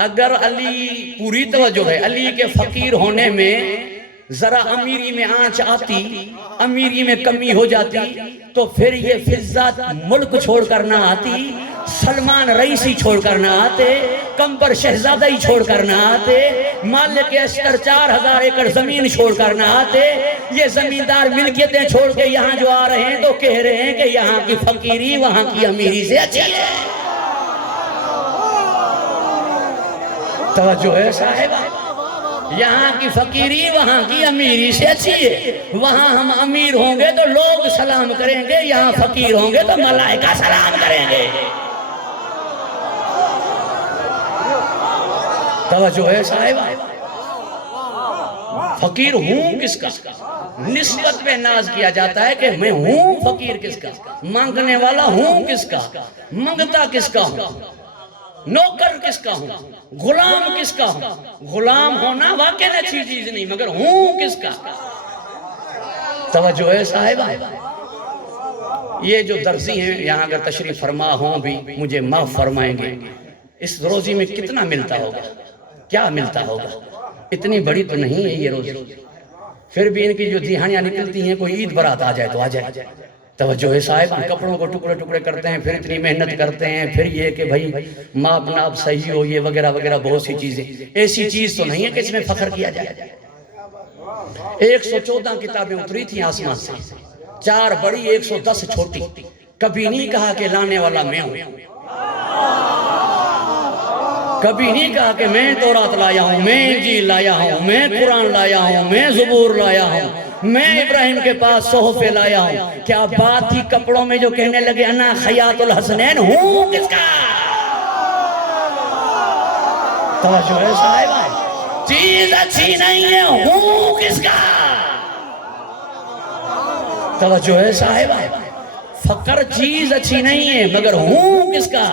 اگر علی، پوری توجہ ہے، علی کے فقیر ہونے میں ذرا امیری میں آنچ آتی، امیری میں کمی ہو جاتی، تو پھر یہ فضت ملک چھوڑ کر نہ آتی، سلمان رئیسی چھوڑ کر نہ آتے، کمبر شہزادہ ہی چھوڑ کر نہ آتے، مالک اشتر 4000 ایکڑ زمین چھوڑ کر نہ آتے۔ یہ زمیندار ملکیتیں چھوڑ کے یہاں جو آ رہے ہیں تو کہہ رہے ہیں کہ یہاں کی فقیری وہاں کی امیری سے اچھی ہے۔ توجہ ہے صاحبہ، یہاں کی فقیری وہاں کی امیری سے اچھی ہے۔ وہاں ہم امیر ہوں گے تو لوگ سلام کریں گے، یہاں فقیر ہوں گے تو ملائکہ سلام کریں گے۔ توجہ ہے صاحب، فقیر ہوں کس کا، نسبت پہ ناز کیا جاتا ہے کہ میں ہوں فقیر کس کا، مانگنے والا ہوں کس کا، منگتا کس کا ہوں، نوکر کس کا ہوں، غلام کس کا ہوں۔ غلام ہونا واقعی اچھی چیز نہیں، مگر ہوں کس کا۔ توجہ ہے صاحبہ، یہ جو درزی ہیں یہاں اگر تشریف فرما ہوں بھی مجھے معاف فرمائیں گے، اس روزی میں کتنا ملتا ہوگا، کیا ملتا ہوگا، اتنی بڑی تو نہیں ہے یہ روزی، پھر بھی ان کی جو دہانیاں نکلتی ہیں، کوئی عید برات آ جائے تو آ جائے۔ توجہ ہے صاحب، ہم کپڑوں کو ٹکڑے ٹکڑے کرتے ہیں، پھر اتنی محنت کرتے ہیں، پھر یہ کہ بھائی ماپ ناپ صحیح ہو، یہ وغیرہ وغیرہ بہت سی چیزیں، ایسی چیز تو نہیں ہے کہ اس میں فخر کیا جائے۔ 114 کتابیں اتری تھیں آسمان سے، 4 بڑی 110 چھوٹی، کبھی نہیں کہا کہ لانے والا میں ہوں، کبھی نہیں کہا کہ میں تورات لایا ہوں، میں انجیل لایا ہوں، میں قرآن لایا ہوں، میں زبور لایا ہوں، میں ابراہیم کے پاس صحف لایا ہوں۔ کیا بات تھی کپڑوں میں جو کہنے لگے انا خیاط الحسنین، ہوں کس کا؟ توجہ ہے صاحب، چیز اچھی نہیں ہے، ہوں کس کا؟ توجہ ہے صاحب، فقر چیز اچھی نہیں ہے مگر ہوں کس کا؟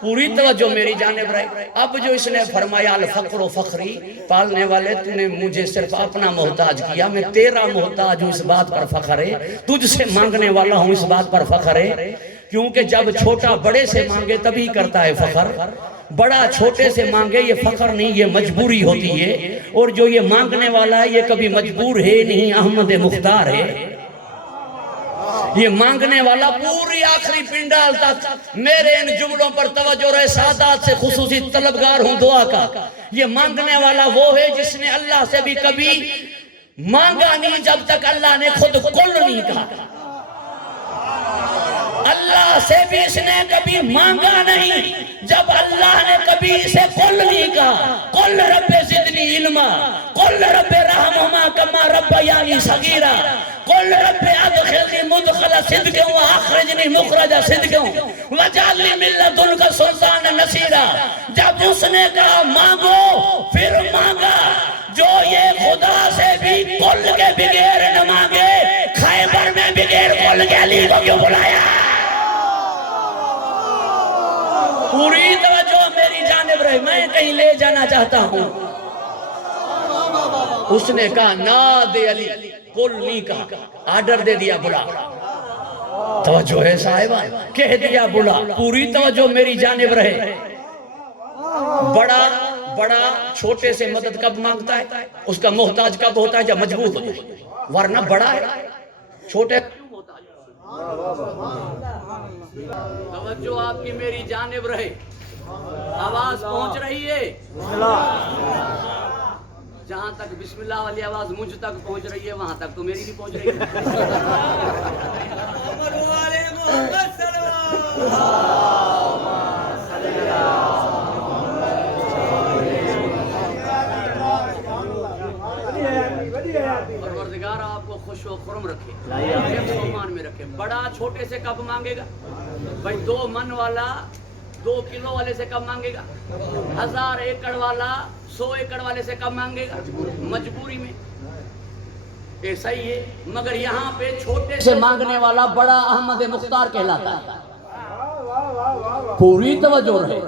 پوری توجہ میری جانب رہے۔ اب جو اس نے فرمایا الفقر و فخری، پالنے والے تو نے مجھے صرف اپنا محتاج کیا، میں تیرا محتاج ہوں، اس بات پر فخر ہے، تجھ سے مانگنے والا ہوں، اس بات پر فخر ہے، کیونکہ جب چھوٹا بڑے سے مانگے تبھی کرتا ہے فخر، بڑا چھوٹے سے مانگے یہ فخر نہیں، یہ مجبوری ہوتی ہے، اور جو یہ مانگنے والا ہے یہ کبھی مجبور ہے نہیں، احمد مختار ہے۔ یہ مانگنے والا پوری آخری پنڈال تک میرے ان جملوں پر توجہ رہے، سادات سے خصوصی طلبگار ہوں دعا کا۔ یہ مانگنے والا وہ ہے جس نے اللہ سے بھی کبھی مانگا نہیں جب تک اللہ نے خود کل نہیں کہا، اللہ سے بھی اس نے کبھی مانگا نہیں جب اللہ نے کبھی اسے کل نہیں کہا۔ قل رب زدنی علما، قل رب رحمہما کما ربیانی صغیرا، قل رب ادخلنی مدخل صدق واخرجنی مخرج صدق واجعل لی من لدنک سلطانا نصیرا۔ جب اس نے کہا مانگو پھر مانگا، جو یہ خدا سے بھی کل کے بغیر نہ مانگے، خیبر میں بغیر کل کے علی کو کیوں بلایا؟ پوری توجہ میری جانب رہے، میں کہیں لے جانا چاہتا ہوں۔ اس نے کہا ناد علی، کل نہیں کہا، آرڈر دے دیا بلا۔ توجہ ہے صاحبہ، کہہ دیا بلا۔ پوری توجہ میری جانب رہے۔ بڑا چھوٹے سے مدد کب مانگتا ہے، اس کا محتاج کب ہوتا ہے جب مجبور ہو جائے، ورنہ بڑا ہے چھوٹے کیوں محتاج؟ توجہ آپ کی میری جانب رہے، آواز پہنچ رہی ہے؟ جہاں تک بسم اللہ والی آواز مجھ تک پہنچ رہی ہے وہاں تک تو میری نہیں پہنچ رہی پروردگار آپ کو خوش و خرم رکھے، ایمان میں رکھے۔ بڑا چھوٹے سے کب مانگے گا بھائی؟ 2 من والا 2 کلو والے سے کب مانگے گا؟ 1000 ایکڑ والا 100 ایکڑ والے سے کب مانگے گا؟ مجبوری میں۔ ایسا ہی ہے، مگر یہاں پہ چھوٹے سے مانگنے والا بڑا احمد مختار کہلاتا ہے۔ پوری توجہ رہے،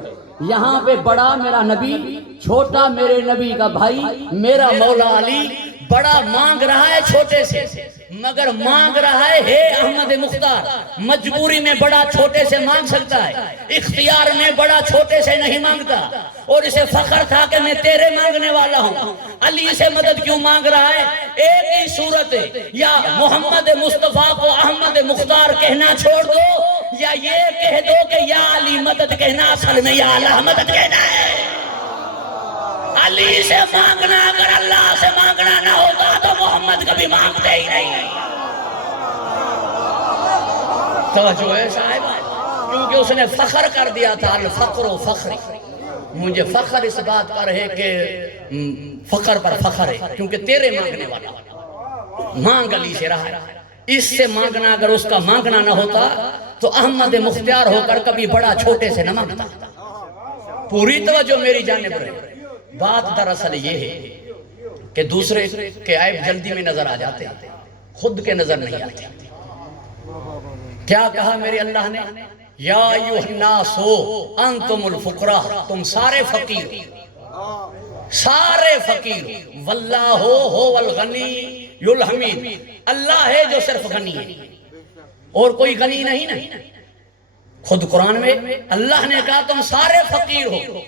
یہاں پہ بڑا میرا نبی، چھوٹا میرے نبی کا بھائی میرا مولا علی، بڑا مانگ رہا ہے چھوٹے سے، مگر مانگ رہا ہے احمد مختار۔ مجبوری میں بڑا چھوٹے سے مانگ سکتا ہے، اختیار میں بڑا چھوٹے سے نہیں مانگتا، اور اسے فخر تھا کہ میں تیرے مانگنے والا ہوں۔ علی سے مدد کیوں مانگ رہا ہے؟ ایک ہی صورت ہے، یا محمد مصطفیٰ کو احمد مختار کہنا چھوڑ دو، یا یہ کہہ دو کہ یا علی مدد کہنا اصل میں یا اللہ مدد کہنا ہے۔ علی سے مانگنا اگر اللہ سے مانگنا نہ ہوتا تو محمد کبھی مانگتے ہی نہیں۔ توجہ ہے صاحب، کیونکہ اس نے فخر کر دیا تھا، الفقر و فخری، مجھے فخر اس بات پر ہے کہ فخر پر فخر ہے، کیونکہ تیرے مانگنے والا مانگ علی سے رہا ہے۔ اس سے مانگنا اگر اس کا مانگنا نہ ہوتا تو احمد مختار ہو کر کبھی بڑا چھوٹے سے نہ مانگتا۔ پوری توجہ میری جانب رہے۔ بات دراصل یہ ہے کہ دوسرے کے عیب جلدی میں نظر آ جاتے ہیں، خود کے نظر نہیں آتے۔ کیا کہا میرے اللہ نے؟ یا ایوہ الناس انتم الفقراء، تم سارے فقیر، سارے فقیر، واللہ هو الغنی الحمید، اللہ ہے جو صرف غنی ہے، اور کوئی غنی نہیں نا۔ خود قرآن میں اللہ نے کہا تم سارے فقیر ہو،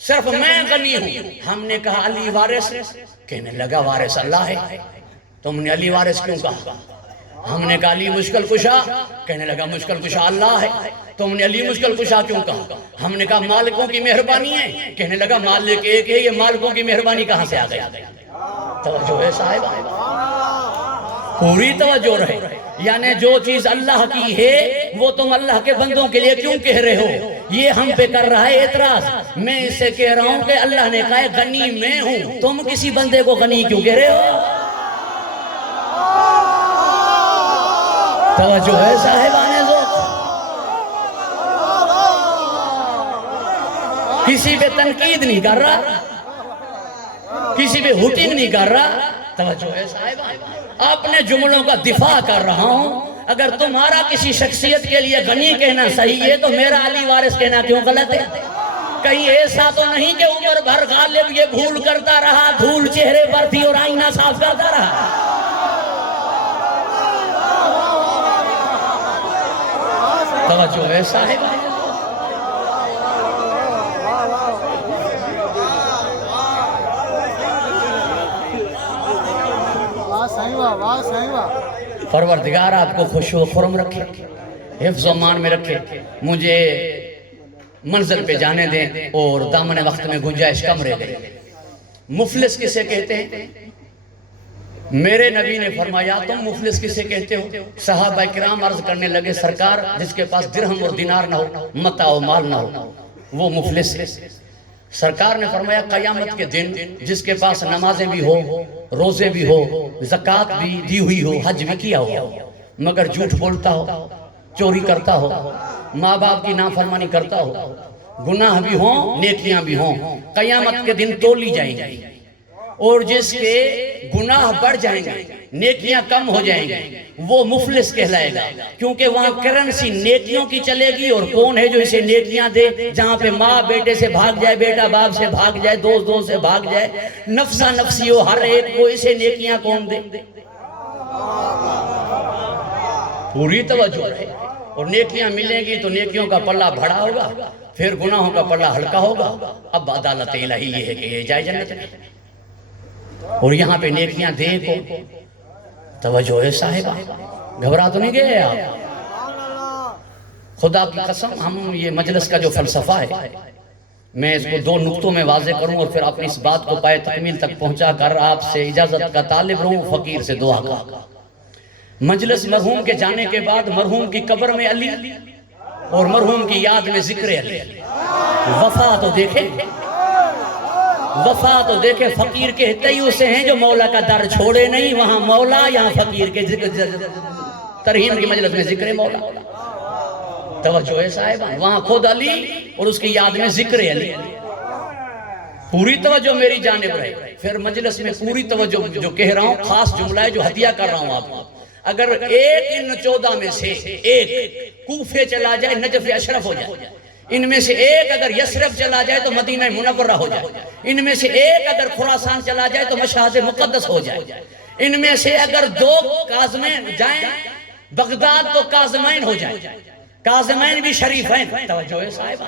صرف میں غنی ہوں۔ ہم نے کہا علی وارث، کہنے لگا وارث اللہ ہے، تم نے علی وارث کیوں کہا؟ ہم نے کہا علی مشکل کشا، کہنے لگا مشکل کشا اللہ ہے، تم نے علی مشکل کشا کیوں کہا؟ ہم نے کہا مالکوں کی مہربانی ہے، کہنے لگا مالک ایک ہے، یہ مالکوں کی مہربانی کہاں سے آ گئی؟ توجہ ہے صاحب، پوری توجہ رہے، یعنی جو چیز اللہ کی ہے وہ تم اللہ کے بندوں کے لیے کیوں کہہ رہے ہو؟ یہ ہم پہ کر رہا ہے اعتراض۔ میں اس سے کہہ رہا ہوں کہ اللہ نے کہا ہے غنی میں ہوں، تم کسی بندے کو غنی کیوں کہہ رہے ہو؟ توجہ ہے صاحبان ذوق، کسی پہ تنقید نہیں کر رہا، کسی پہ ہوٹنگ نہیں کر رہا، توجہ ہے صاحبان، اپنے جملوں کا دفاع کر رہا ہوں۔ اگر تمہارا کسی شخصیت کے لیے غنی کہنا صحیح ہے تو میرا علی وارث کہنا کیوں غلط ہے؟ کہیں ایسا تو نہیں کہ عمر بھر غالب یہ بھول کرتا رہا، دھول چہرے پر تھی اور آئینہ صاف کرتا رہا؟ توجہ ہے صاحب، پروردگار آپ کو خوش و خرم رکھے، حفظ و امان میں رکھے، مجھے منزل پہ جانے دیں اور دامن وقت میں گنجائش کم رہ گئی۔ مفلس کسے کہتے ہیں؟ میرے نبی نے فرمایا تم مفلس کسے کہتے ہو؟ صحابہ کرام عرض کرنے لگے سرکار جس کے پاس درہم اور دینار نہ ہو، متاع و مال نہ ہو، وہ مفلس ہے۔ سرکار نے فرمایا قیامت کے دن جس کے پاس نمازیں بھی ہو، روزے بھی ہو، زکوٰۃ بھی دی ہوئی ہو، حج بھی کیا ہو، مگر جھوٹ بولتا ہو، چوری کرتا ہو، ماں باپ کی نافرمانی کرتا ہو، گناہ بھی ہوں نیکیاں بھی ہوں، قیامت کے دن تولی جائیں گے، اور جس کے گناہ بڑھ جائیں گے نیکیاں کم ہو جائیں گے وہ مفلس کہلائے گا، کیونکہ وہاں کرنسی نیکیوں کی چلے گی، اور کون ہے جو اسے نیکیاں دے؟ جہاں پہ ماں بیٹے سے بھاگ جائے، بیٹا باپ سے بھاگ جائے، دوست دوست سے بھاگ جائے، نفسا نفسی ہو ہر ایک کو، اسے نیکیاں کون دے؟ پوری توجہ رہے، اور نیکیاں ملیں گی تو نیکیوں کا پلہ بڑا ہوگا، پھر گناہوں کا پلہ ہلکا ہوگا۔ اب عدالت الہی یہ ہے کہ یہ جائے جنت میں، اور یہاں پہ نیکیاں دیکھو۔ توجہ ہے صاحبہ، گھبرا تو نہیں گئے آپ؟ خدا کی قسم ہم یہ مجلس کا جو فلسفہ ہے میں اس کو 2 نقطوں میں واضح کروں اور پھر اپنی اس بات کو پائے تکمیل تک پہنچا کر آپ سے اجازت کا طالب رہوں، فقیر سے دعا کا۔ مجلس مرحوم کے جانے کے بعد مرحوم کی قبر میں علی اور مرحوم کی یاد میں ذکر علی، وفا تو دیکھیں، وفا تو دیکھیں، فقیر کہتے ہی اسے ہیں جو مولا کا در چھوڑے نہیں، وہاں مولا یہاں فقیر کے ترہیم کی مجلس میں ذکر مولا۔ توجہ ہے صاحبہ، وہاں خود علی اور اس کی یاد میں ذکر علی، پوری توجہ میری جانب رہے۔ پھر مجلس میں پوری توجہ جو کہہ رہا ہوں خاص جملہ ہے جو ہدیہ کر رہا ہوں آپ کو۔ اگر ایک ان 14 میں سے ایک کوفے چلا جائے نجف اشرف ہو جائے، ان میں سے ایک اگر یسرف چلا جائے تو مدینہ منورہ ہو جائے، ان میں سے ایک اگر خراسان چلا جائے تو مشہد مقدس ہو جائے، ان میں سے اگر 2 کاظمین جائیں بغداد تو کاظمین ہو جائے، کاظمین بھی شریفین۔ توجہ ہے صاحب،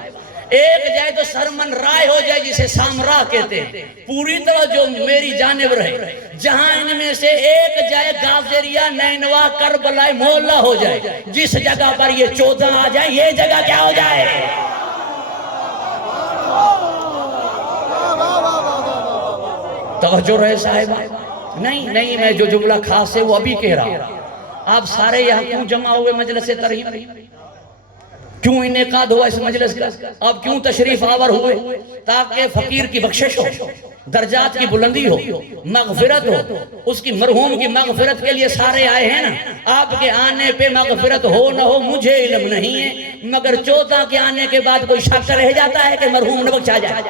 ایک جائے تو سرمن رائے ہو جائے جسے سامرا کہتے ہیں۔ پوری توجہ میری جانب رہے، جہاں ان میں سے ایک جائے غازریہ نینوا کربلا محلہ ہو جائے، جس جگہ پر یہ 14 آ جائے یہ جگہ کیا ہو جائے؟ توجہ رہے صاحب، نہیں میں جو جملہ خاص ہے وہ ابھی کہہ رہا ہوں۔ آپ سارے یہاں کیوں جمع ہوئے مجلس ترہیم؟ کیوں انعقاد ہوا اس مجلس کا؟ آپ کیوں تشریف آور ہوئے؟ تاکہ فقیر کی بخشش ہو، درجات کی بلندی ہو، مغفرت ہو۔ اس کی مرحوم کی مغفرت کے لیے سارے آئے ہیں نا۔ آپ کے آنے پہ مغفرت ہو نہ ہو مجھے علم نہیں ہے، مگر 14 کے آنے کے بعد کوئی شک رہ جاتا ہے کہ مرحوم نہ بخشا جائے۔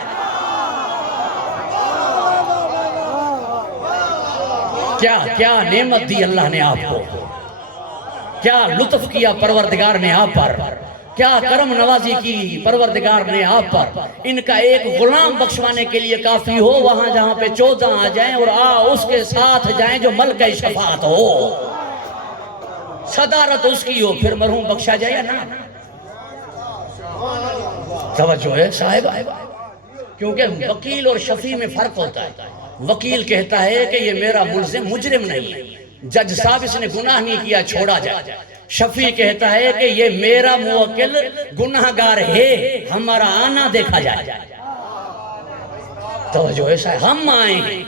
کیا کیا نعمت دی اللہ نے آپ کو، کیا لطف کیا پروردگار نے آپ پر، کیا کرم نوازی کی پروردگار نے آپ پر۔ ان کا ایک غلام بخشوانے کے لیے کافی ہو، وہاں جہاں پہ 14 آ جائیں اور اس کے ساتھ جائیں جو ملکہ شفاعت ہو، صدارت اس کی ہو، پھر مرحوم بخشا جائے یا نہ۔ توجہ ہے صاحب، کیونکہ وکیل اور شفیع میں فرق ہوتا ہے۔ وکیل کہتا ہے کہ یہ میرا ملزم مجرم نہیں ہے، جج صاحب اس نے گناہ نہیں کیا، چھوڑا جائے۔ شفیع کہتا ہے کہ یہ میرا موکل گناہگار ہے، ہمارا آنا دیکھا جائے۔ توجہ ہے صاحب، ہم آئیں گے،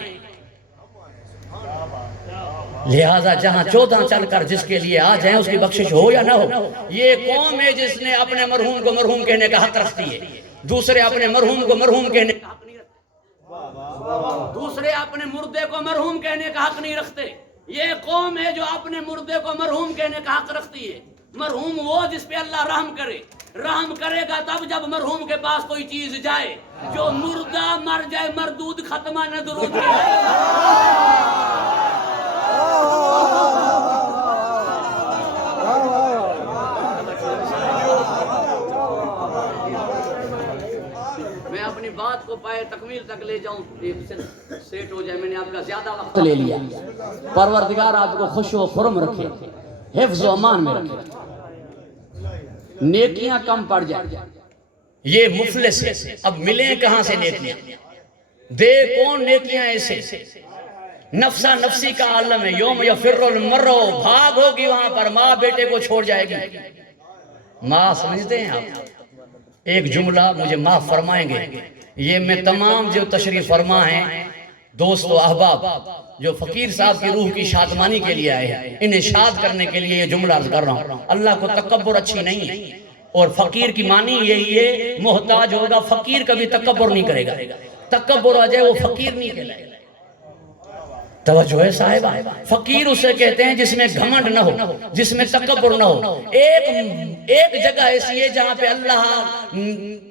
لہذا جہاں 14 چل کر جس کے لیے آ جائیں اس کی بخشش ہو یا نہ ہو۔ یہ قوم ہے جس نے اپنے مرحوم کو مرحوم کہنے کا حق رکھتی ہے، دوسرے اپنے مرحوم کو مرحوم کہنے کا حق نہیں رکھتے، دوسرے اپنے مردے کو مرحوم کہنے کا حق نہیں رکھتے۔ یہ قوم ہے جو اپنے مردے کو مرحوم کہنے کا حق رکھتی ہے۔ مرحوم وہ جس پہ اللہ رحم کرے، رحم کرے گا تب جب مرحوم کے پاس کوئی چیز جائے۔ جو مردہ مر جائے مردود ختمہ نہ درود کے میں اپنی بات کو پائے تکمیل تک لے جاؤں، سیٹ ہو جائے، میں نے آپ کا زیادہ وقت لے لیا۔ پروردگار آپ کو خوش و خرم رکھے، حفظ و امان میں رکھے، نیکیاں کم پڑ جائیں۔ یہ مفلس ہے، اب ملیں کہاں سے نیکیاں؟ دے کون نیکیاں ایسے؟ نفسا نفسی کا عالم ہے، یوم یفر المرء، بھاگ ہوگی وہاں پر، ماں بیٹے کو چھوڑ جائے گی۔ ماں سمجھتے ہیں آپ؟ ایک جملہ مجھے معاف فرمائیں گے، یہ میں تمام جو تشریف فرما ہیں دوست و احباب جو فقیر صاحب کی روح کی شادمانی کے لیے آئے ہیں، انہیں شاد کرنے کے لیے یہ جملہ عرض کر رہا ہوں۔ اللہ کو تکبر اچھی نہیں ہے، اور فقیر کی معنی یہی ہے محتاج ہوگا، فقیر کبھی تکبر نہیں کرے گا، تکبر آ جائے وہ فقیر نہیں کہلائے گا۔ توجہ ہے صاحب، فقیر اسے کہتے ہیں جس میں گھمنڈ نہ ہو، جس میں تکبر نہ ہو۔ ایک جگہ ایسی ہے جہاں پہ اللہ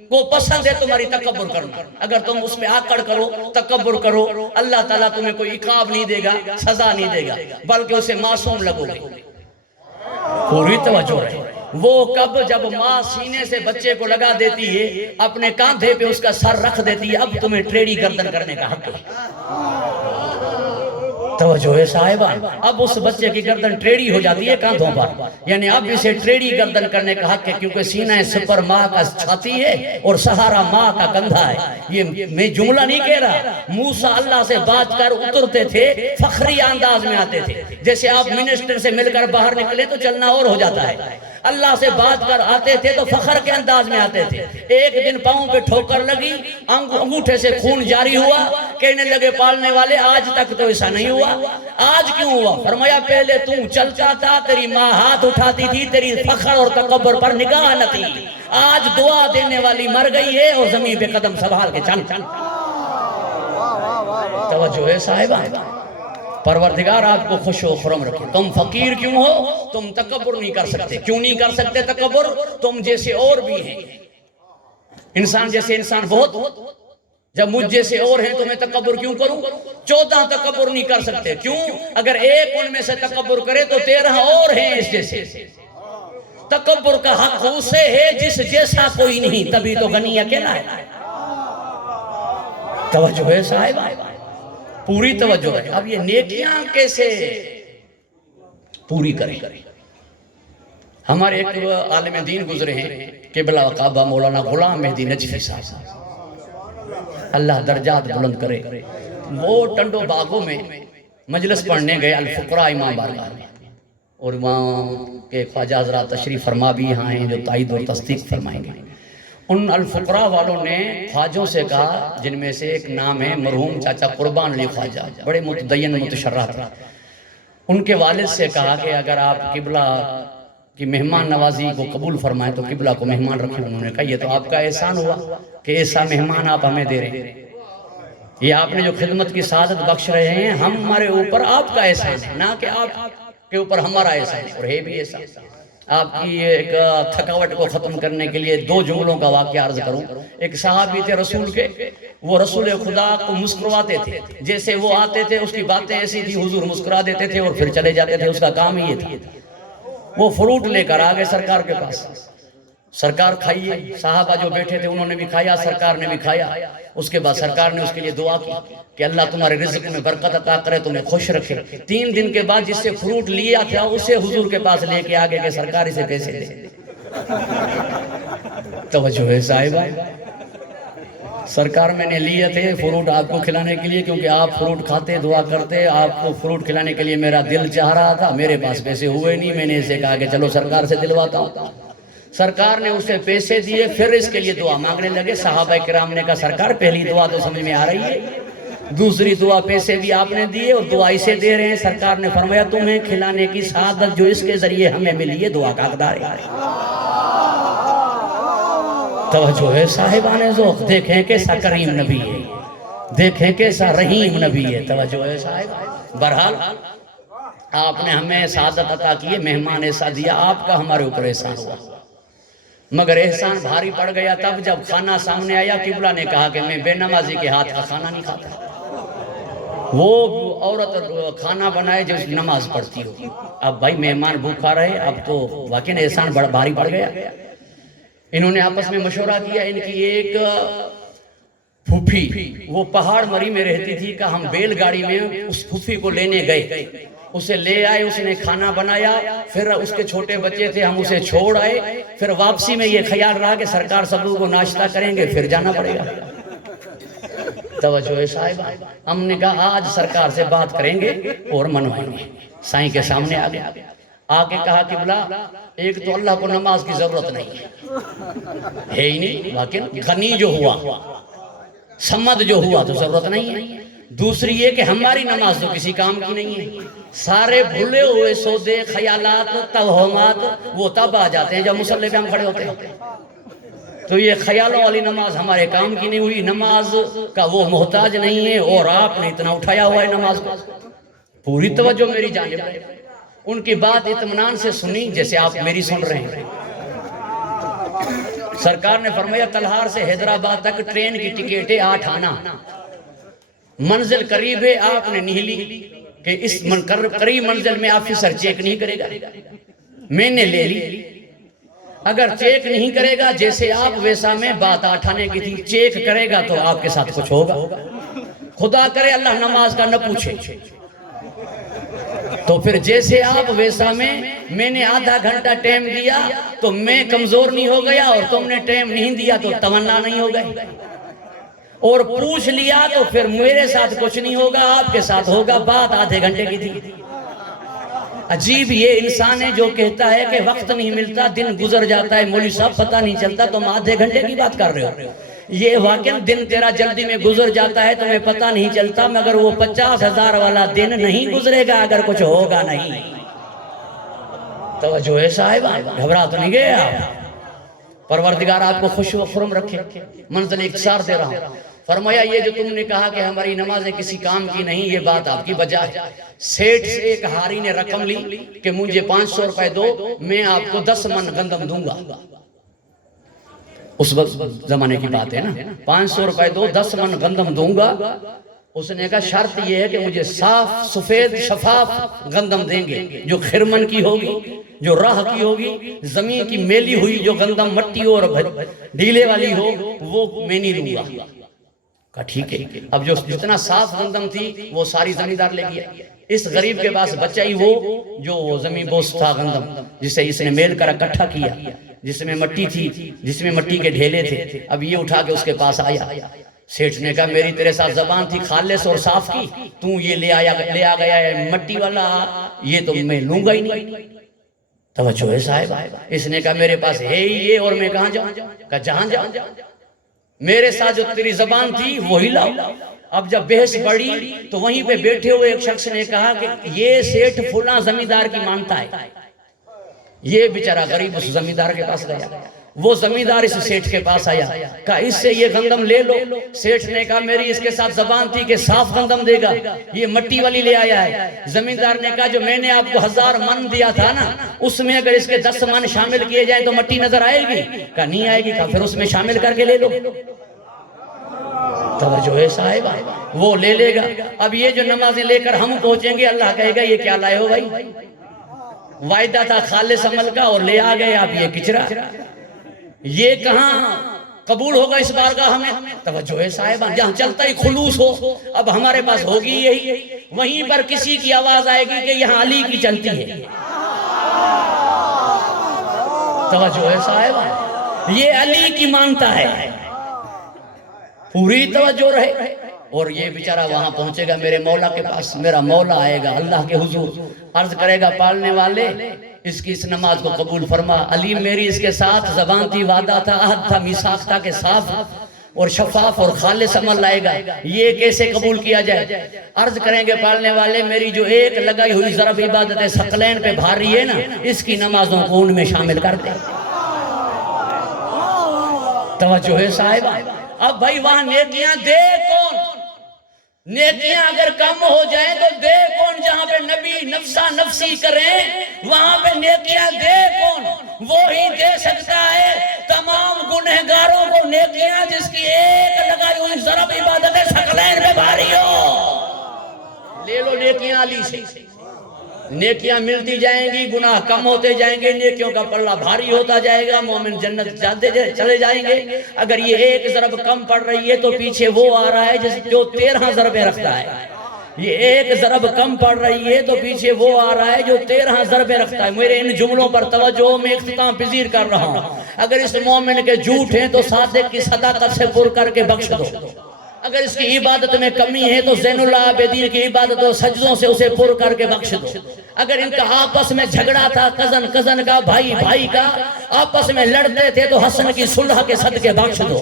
کو پسند ہے تمہاری تکبر کرنا، اگر تم اس میں آکڑ کرو، تکبر کرو، اللہ تعالیٰ تمہیں کوئی عقاب نہیں دے گا، سزا نہیں دے گا، بلکہ اسے معصوم لگو گے۔ پوری توجہ رہے، وہ کب؟ جب ماں سینے سے بچے کو لگا دیتی ہے، اپنے کاندھے پہ اس کا سر رکھ دیتی ہے، اب تمہیں ٹریڑی گردن کرنے کا حق ہے۔ توجہ ہے صاحبہ، اب اس بچے کی گردن ٹریڑی ہو جاتی ہے کاندھوں پر، یعنی اب اسے ٹریڑی گردن کرنے کا حق ہے، کیونکہ سینہ سپر ماں کا چھاتی ہے اور سہارا ماں کا کندھا ہے۔ یہ میں جملہ نہیں کہہ رہا، موسیٰ اللہ سے بات کر اترتے تھے، فخری انداز میں آتے تھے، جیسے آپ منسٹر سے مل کر باہر نکلے تو چلنا اور ہو جاتا ہے۔ اللہ سے بات کر آتے تھے تو فخر کے انداز میں آتے تھے۔ ایک دن پاؤں پہ ٹھوکر لگی، انگوٹھے سے خون جاری ہوا، کہنے لگے پالنے والے آج تک تو ایسا نہیں ہوا، آج کیوں ہوا؟ فرمایا پہلے تو چلتا تھا، تیری ماں ہاتھ اٹھاتی تھی، تیری فخر اور تکبر پر نگاہ نہ تھی، آج دعا دینے والی مر گئی ہے اور زمین پہ قدم سنبھال کے چل۔ توجہ ہے صاحبہ، پروردگار آپ کو خوش و خرم رکھے۔ تم فقیر کیوں ہو؟ تم تکبر نہیں کر سکتے۔ کیوں نہیں کر سکتے تکبر؟ تم جیسے اور بھی ہیں، انسان جیسے انسان بہت، جب مجھ جیسے اور ہیں تو میں تکبر کیوں کروں؟ 14 تکبر نہیں کر سکتے، کیوں؟ اگر ایک ان میں سے تکبر کرے تو 13 اور ہیں اس جیسے۔ تکبر کا حق اسے ہے جس جیسا کوئی نہیں، تبھی تو غنی اکیلا ہے۔ توجہ ہے صاحب، پوری توجہ ہے۔ اب یہ نیکیاں کیسے پوری کریں؟ ہمارے ایک عالم دین گزرے ہیں، قبلہ و کعبہ مولانا غلام مہدی نجفی صاحب، اللہ درجات بلند کرے۔ وہ ٹنڈو باغوں میں مجلس پڑھنے گئے الفقراء امام بارگاہ میں، اور وہاں کے خواجہ حضرات تشریف فرما بھی یہاں ہیں جو تائید اور تصدیق فرمائیں گے۔ ان الفقراء والوں نے خواجوں سے کہا، جن میں سے ایک نام ہے مرحوم چاچا قربان علی خواجہ، بڑے متدین متشرع تھے، ان کے والد سے کہا کہ اگر آپ قبلہ کی مہمان نوازی کو قبول فرمائیں تو قبلہ کو مہمان رکھیں۔ انہوں نے کہا یہ تو آپ کا احسان ہوا کہ ایسا مہمان آپ ہمیں دے رہے ہیں، یہ آپ نے جو خدمت کی سعادت بخش رہے ہیں، ہمارے اوپر آپ کا احسان ہے، نہ کہ آپ کے اوپر ہمارا احسان ہے، اور ہے بھی ایسا۔ آپ کی ایک تھکاوٹ کو ختم کرنے کے لیے 2 جملوں کا واقعہ عرض کروں۔ ایک صحابی تھے رسول کے، وہ رسول خدا کو مسکرواتے تھے، جیسے وہ آتے تھے اس کی باتیں ایسی تھی، حضور مسکرا دیتے تھے اور پھر چلے جاتے تھے، اس کا کام ہی یہ تھا۔ وہ فروٹ لے کر آگے سرکار کے پاس، سرکار کھائیے، صحابہ جو بیٹھے تھے انہوں نے بھی کھایا، سرکار نے بھی کھایا۔ اس کے بعد سرکار نے اس کے لیے دعا کی کہ اللہ تمہارے رزق میں برکت عطا کرے، تمہیں خوش رکھے۔ 3 دن کے بعد جس سے فروٹ لیا تھا اسے حضور کے پاس لے کے آگے کہ سرکار اسے پیسے دے۔ توجہ ہے صاحبہ، سرکار میں نے لیے تھے فروٹ آپ کو کھلانے کے لیے، کیونکہ آپ فروٹ کھاتے دعا کرتے، آپ کو فروٹ کھلانے کے لیے میرا دل چاہ رہا تھا، میرے پاس پیسے ہوئے نہیں، میں نے اسے کہا کہ چلو سرکار سے دلواتا ہوں۔ سرکار نے اسے پیسے دیے، پھر اس کے لیے دعا مانگنے لگے۔ صحابہ کرام نے کہا سرکار پہلی دعا تو سمجھ میں آ رہی ہے، دوسری دعا پیسے بھی آپ نے دیے اور دعا اسے دے رہے ہیں۔ سرکار نے فرمایا تمہیں کھلانے کی سعادت جو اس کے ذریعے ہمیں ملی ہے، دعا کا حقدار ہے۔ توجہ ہے صاحبان ذوق، دیکھیں کیسا کریم نبی ہے، دیکھیں کیسا رحیم نبی ہے۔ توجہ ہے صاحب، بہرحال آپ نے ہمیں سعادت عطا کی ہے، مہمان ایسا دیا، آپ کا ہمارے اوپر احسان ہوا، مگر احسان بھاری پڑ گیا تب جب کھانا سامنے آیا۔ قبلہ نے کہا کہ میں بے نمازی کے ہاتھ کا کھانا نہیں کھاتا۔ وہ عورت کھانا بنائے جو نماز پڑھتی ہو، اب بھائی مہمان بھوکا رہے، اب تو واقعی احسان بھاری پڑ گیا۔ انہوں نے آپس میں مشورہ کیا، ان کی ایک پھوپھی وہ پہاڑ مری میں رہتی تھی کہ ہم بیل گاڑی میں اس پھوپھی کو لینے گئے، اسے لے آئے، اس نے کھانا بنایا، پھر اس کے چھوٹے بچے تھے، ہم اسے چھوڑ آئے، پھر واپسی میں یہ خیال رہا کہ سرکار سب لوگوں کو ناشتہ کریں گے پھر جانا پڑے گا۔ توجہ ہے صاحبہ، ہم نے کہا آج سرکار سے بات کریں گے اور منوائیں گے۔ سائیں کے سامنے آگے کہا قبلہ ایک تو اللہ کو نماز کی ضرورت نہیں ہے ہی نہیں، واقعی غنی جو ہوا، سمد جو ہوا تو ضرورت نہیں ہے۔ دوسری یہ کہ ہماری نماز تو کسی کام کی نہیں ہے، سارے بھولے ہوئے سودے، خیالات، توہمات وہ تب آ جاتے ہیں جب مصلی پہ ہم کھڑے ہوتے ہیں۔ تو یہ خیالوں والی نماز ہمارے کام کی نہیں ہوئی، نماز کا وہ محتاج نہیں ہے، اور آپ نے اتنا اٹھایا ہوا ہے نماز کو۔ پوری توجہ میری جانب ہے، ان کی بات اطمینان سے سنی جیسے آپ میری سن رہے ہیں۔ سرکار نے فرمایا تلہار سے حیدرآباد تک ٹرین کی ٹکٹ ہے 8 آنا، منزل قریب ہے، آپ نے نہیں لی کہ اس قریب منزل میں آفیسر چیک نہیں کرے گا، میں نے لے لی۔ اگر چیک نہیں کرے گا جیسے آپ ویسا میں بات 8 آنے کی تھی، چیک کرے گا تو آپ کے ساتھ کچھ ہوگا، خدا کرے اللہ نماز کا نہ پوچھے۔ تو پھر جیسے آپ ویسا میں نے آدھا گھنٹہ ٹائم دیا تو میں کمزور نہیں ہو گیا، اور تم نے ٹائم نہیں دیا تو تمنا نہیں ہو گئی، اور پوچھ لیا تو پھر میرے ساتھ کچھ نہیں ہوگا، آپ کے ساتھ ہوگا، بات آدھے گھنٹے کی تھی۔ عجیب یہ انسان ہے جو کہتا ہے کہ وقت نہیں ملتا، دن گزر جاتا ہے، مولوی صاحب پتہ نہیں چلتا، تم آدھے گھنٹے کی بات کر رہے ہو۔ یہ واقعاً دن تیرا جلدی میں گزر جاتا ہے، تمہیں پتہ نہیں چلتا، مگر وہ 50,000 والا دن نہیں گزرے گا اگر کچھ ہوگا نہیں۔ توجہ ہے صاحبہ، گھبرا تو نہیں گئے آپ؟ پروردگار آپ کو خوش و خرم رکھے۔ منزل اختصار دے رہا ہوں، فرمایا یہ جو تم نے کہا کہ ہماری نمازیں کسی کام کی نہیں، یہ بات آپ کی بجا ہے۔ سیٹھ سے ایک ہاری نے رقم لی کہ مجھے 500 روپے دو، میں آپ کو 10 من گندم دوں گا۔ اس وقت زمانے کی بات ہے نا، 500 روپے دو، 10 من گندم دوں گا۔ اس نے کہا شرط یہ ہے کہ مجھے صاف سفید شفاف گندم دیں گے، جو خرمن کی ہوگی، جو راہ کی ہوگی، زمین کی میلی ہوئی جو گندم مٹی اور ڈھیلے والی ہو وہ میں نہیں لوں گا۔ کہا ٹھیک ہے۔ اب جو جتنا صاف گندم تھی وہ ساری زمیندار لے گیا، اس غریب کے پاس بچہ ہی وہ جو زمین بوس تھا گندم، جسے اس نے میل کر اکٹھا کیا، جس میں مٹی تھی، جس میں مٹی کے ڈھیلے تھے، اب یہ اٹھا کے اس کے پاس آیا۔ سیٹھ نے کہا میری تیرے ساتھ زبان تھی خالص اور صاف کی، تو یہ لے آ گیا ہے مٹی والا، یہ تو میں لوں گا ہی نہیں۔ توجہ ہے صاحب، اس نے کہا میرے پاس ہے ہی یہ، اور میں کہاں جاؤں؟ کہا جہاں جاؤں، میرے ساتھ جو تیری زبان تھی وہی لاؤ۔ اب جب بحث بڑھی تو وہیں پہ بیٹھے ہوئے ایک شخص نے کہا کہ یہ سیٹھ فلاں زمیندار کی مانتا ہے۔ یہ بیچارہ غریب اس زمیندار کے پاس گیا، وہ زمیندار اس سیٹھ کے پاس آیا، کہا اس سے یہ گندم لے لو۔ سیٹھ نے کہا میری اس کے ساتھ زبان تھی کہ صاف گندم دے گا، یہ مٹی والی لے آیا ہے۔ زمیندار نے کہا جو میں نے آپ کو 1000 من دیا تھا نا، اس میں اگر اس کے 10 من شامل کیے جائیں تو مٹی نظر آئے گی؟ کہا نہیں آئے گی۔ کہا پھر اس میں شامل کر کے لے لو۔ توجہ ہے صاحبہ، وہ لے لے گا۔ اب یہ جو نمازیں لے کر ہم پہنچیں گے، اللہ کہے گا یہ کیا لائے ہو بھائی؟ وعدہ تھا خالص عمل کا اور لے آ گئے آپ یہ کچرا، یہ کہاں قبول ہوگا اس بارگاہ ہمیں؟ توجہ ہے صاحبہ، جہاں چلتا ہی خلوص ہو، اب ہمارے پاس ہوگی یہی، وہیں پر کسی کی آواز آئے گی کہ یہاں علی کی چلتی ہے۔ توجہ ہے صاحبہ، یہ علی کی مانتا ہے، پوری توجہ رہے۔ اور یہ بیچارہ وہاں پہنچے گا میرے مولا کے پاس، میرا مولا آئے گا اللہ کے حضور، عرض کرے گا پالنے والے اس کی اس نماز کو قبول فرما۔ علی میری اس کے ساتھ زبان تھی، وعدہ تھا، عہد تھا، میثاق تھا کہ صاف اور شفاف اور خالص عمل لائے گا، یہ کیسے قبول کیا جائے؟ عرض کریں گے پالنے والے میری جو ایک لگائی ہوئی ضرب عبادت ثقلین پہ بھاری ہے نا، اس کی نمازوں کو ان میں شامل کر دے۔ توجہ ہے صاحبہ، اب بھائی وہاں نیکیاں دے کون؟ نیکیاں اگر کم ہو جائیں تو دے کون؟ جہاں پہ نبی نفسا نفسی کریں وہاں پہ نیکیاں دے کون؟ وہی دے سکتا ہے تمام گنہگاروں کو نیکیاں جس کی ایک لگائی ہوئی ضرب عبادت ثقلین پہ بھاری ہو۔ لے لو نیکیاں علی سے، نیکیاں ملتی جائیں گی، گناہ کم ہوتے جائیں گے، نیکیوں کا پلہ بھاری ہوتا جائے گا، مومن جنت جاتے چلے جائیں گے۔ اگر یہ ایک ضرب کم پڑ رہی ہے تو پیچھے وہ آ رہا ہے جو 13 ضربیں رکھتا ہے، یہ ایک ضرب کم پڑ رہی ہے تو پیچھے وہ آ رہا ہے جو 13 ضربیں رکھتا ہے۔ میرے ان جملوں پر توجہ، میں اختتام پذیر کر رہا ہوں۔ اگر اس مومن کے جھوٹ ہیں تو صادق کی صداقت سے پر کر کے بخش دو، اگر اس کی عبادت میں کمی ہے تو زین اللہ عابدین کی عبادت و سجدوں سے اسے پر کر کے بخش دو۔ اگر ان کا آپس میں جھگڑا تھا، کزن کا، بھائی کا آپس میں لڑتے تھے تو حسن کی صلح کے صدقے بخش دو۔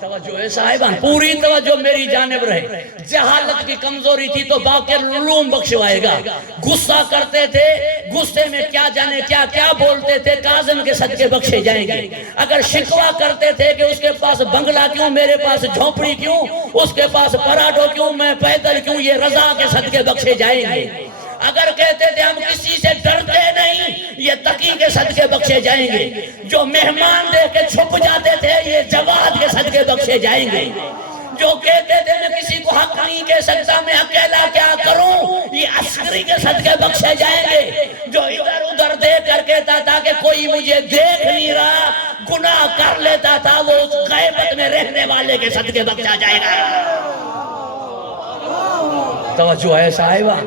توجہ ہے صاحبان، پوری توجہ میری جانب رہے۔ جہالت کی کمزوری تھی تو باقر علوم بخشوائے گا۔ غصہ کرتے تھے، غصے میں کیا جانے کیا بولتے تھے، کاظم کے صدقے بخشے جائیں گے۔ اگر شکوہ کرتے تھے کہ اس کے پاس بنگلہ کیوں، میرے پاس جھونپڑی کیوں، اس کے پاس پراٹھو کیوں، میں پیدل کیوں، یہ رضا کے صدقے بخشے جائیں گے۔ اگر کہتے تھے ہم کسی سے ڈرتے نہیں، یہ تقی کے صدقے بخشے جائیں گے۔ جو مہمان دے کے چھپ جاتے تھے، یہ جواد کے صدقے بخشے جائیں گے۔ جو کہتے تھے میں کسی کو حق نہیں کہہ سکتا، میں اکیلا کیا کروں، یہ عسکری کے صدقے بخشے جائیں گے۔ جو ادھر ادھر دیکھ کر کہتا تھا کہ کوئی مجھے دیکھ نہیں رہا، گناہ کر لیتا تھا، وہ اس غیبت میں رہنے والے کے صدقے بخشا جائے گا۔ توجہ ہے صاحبہ،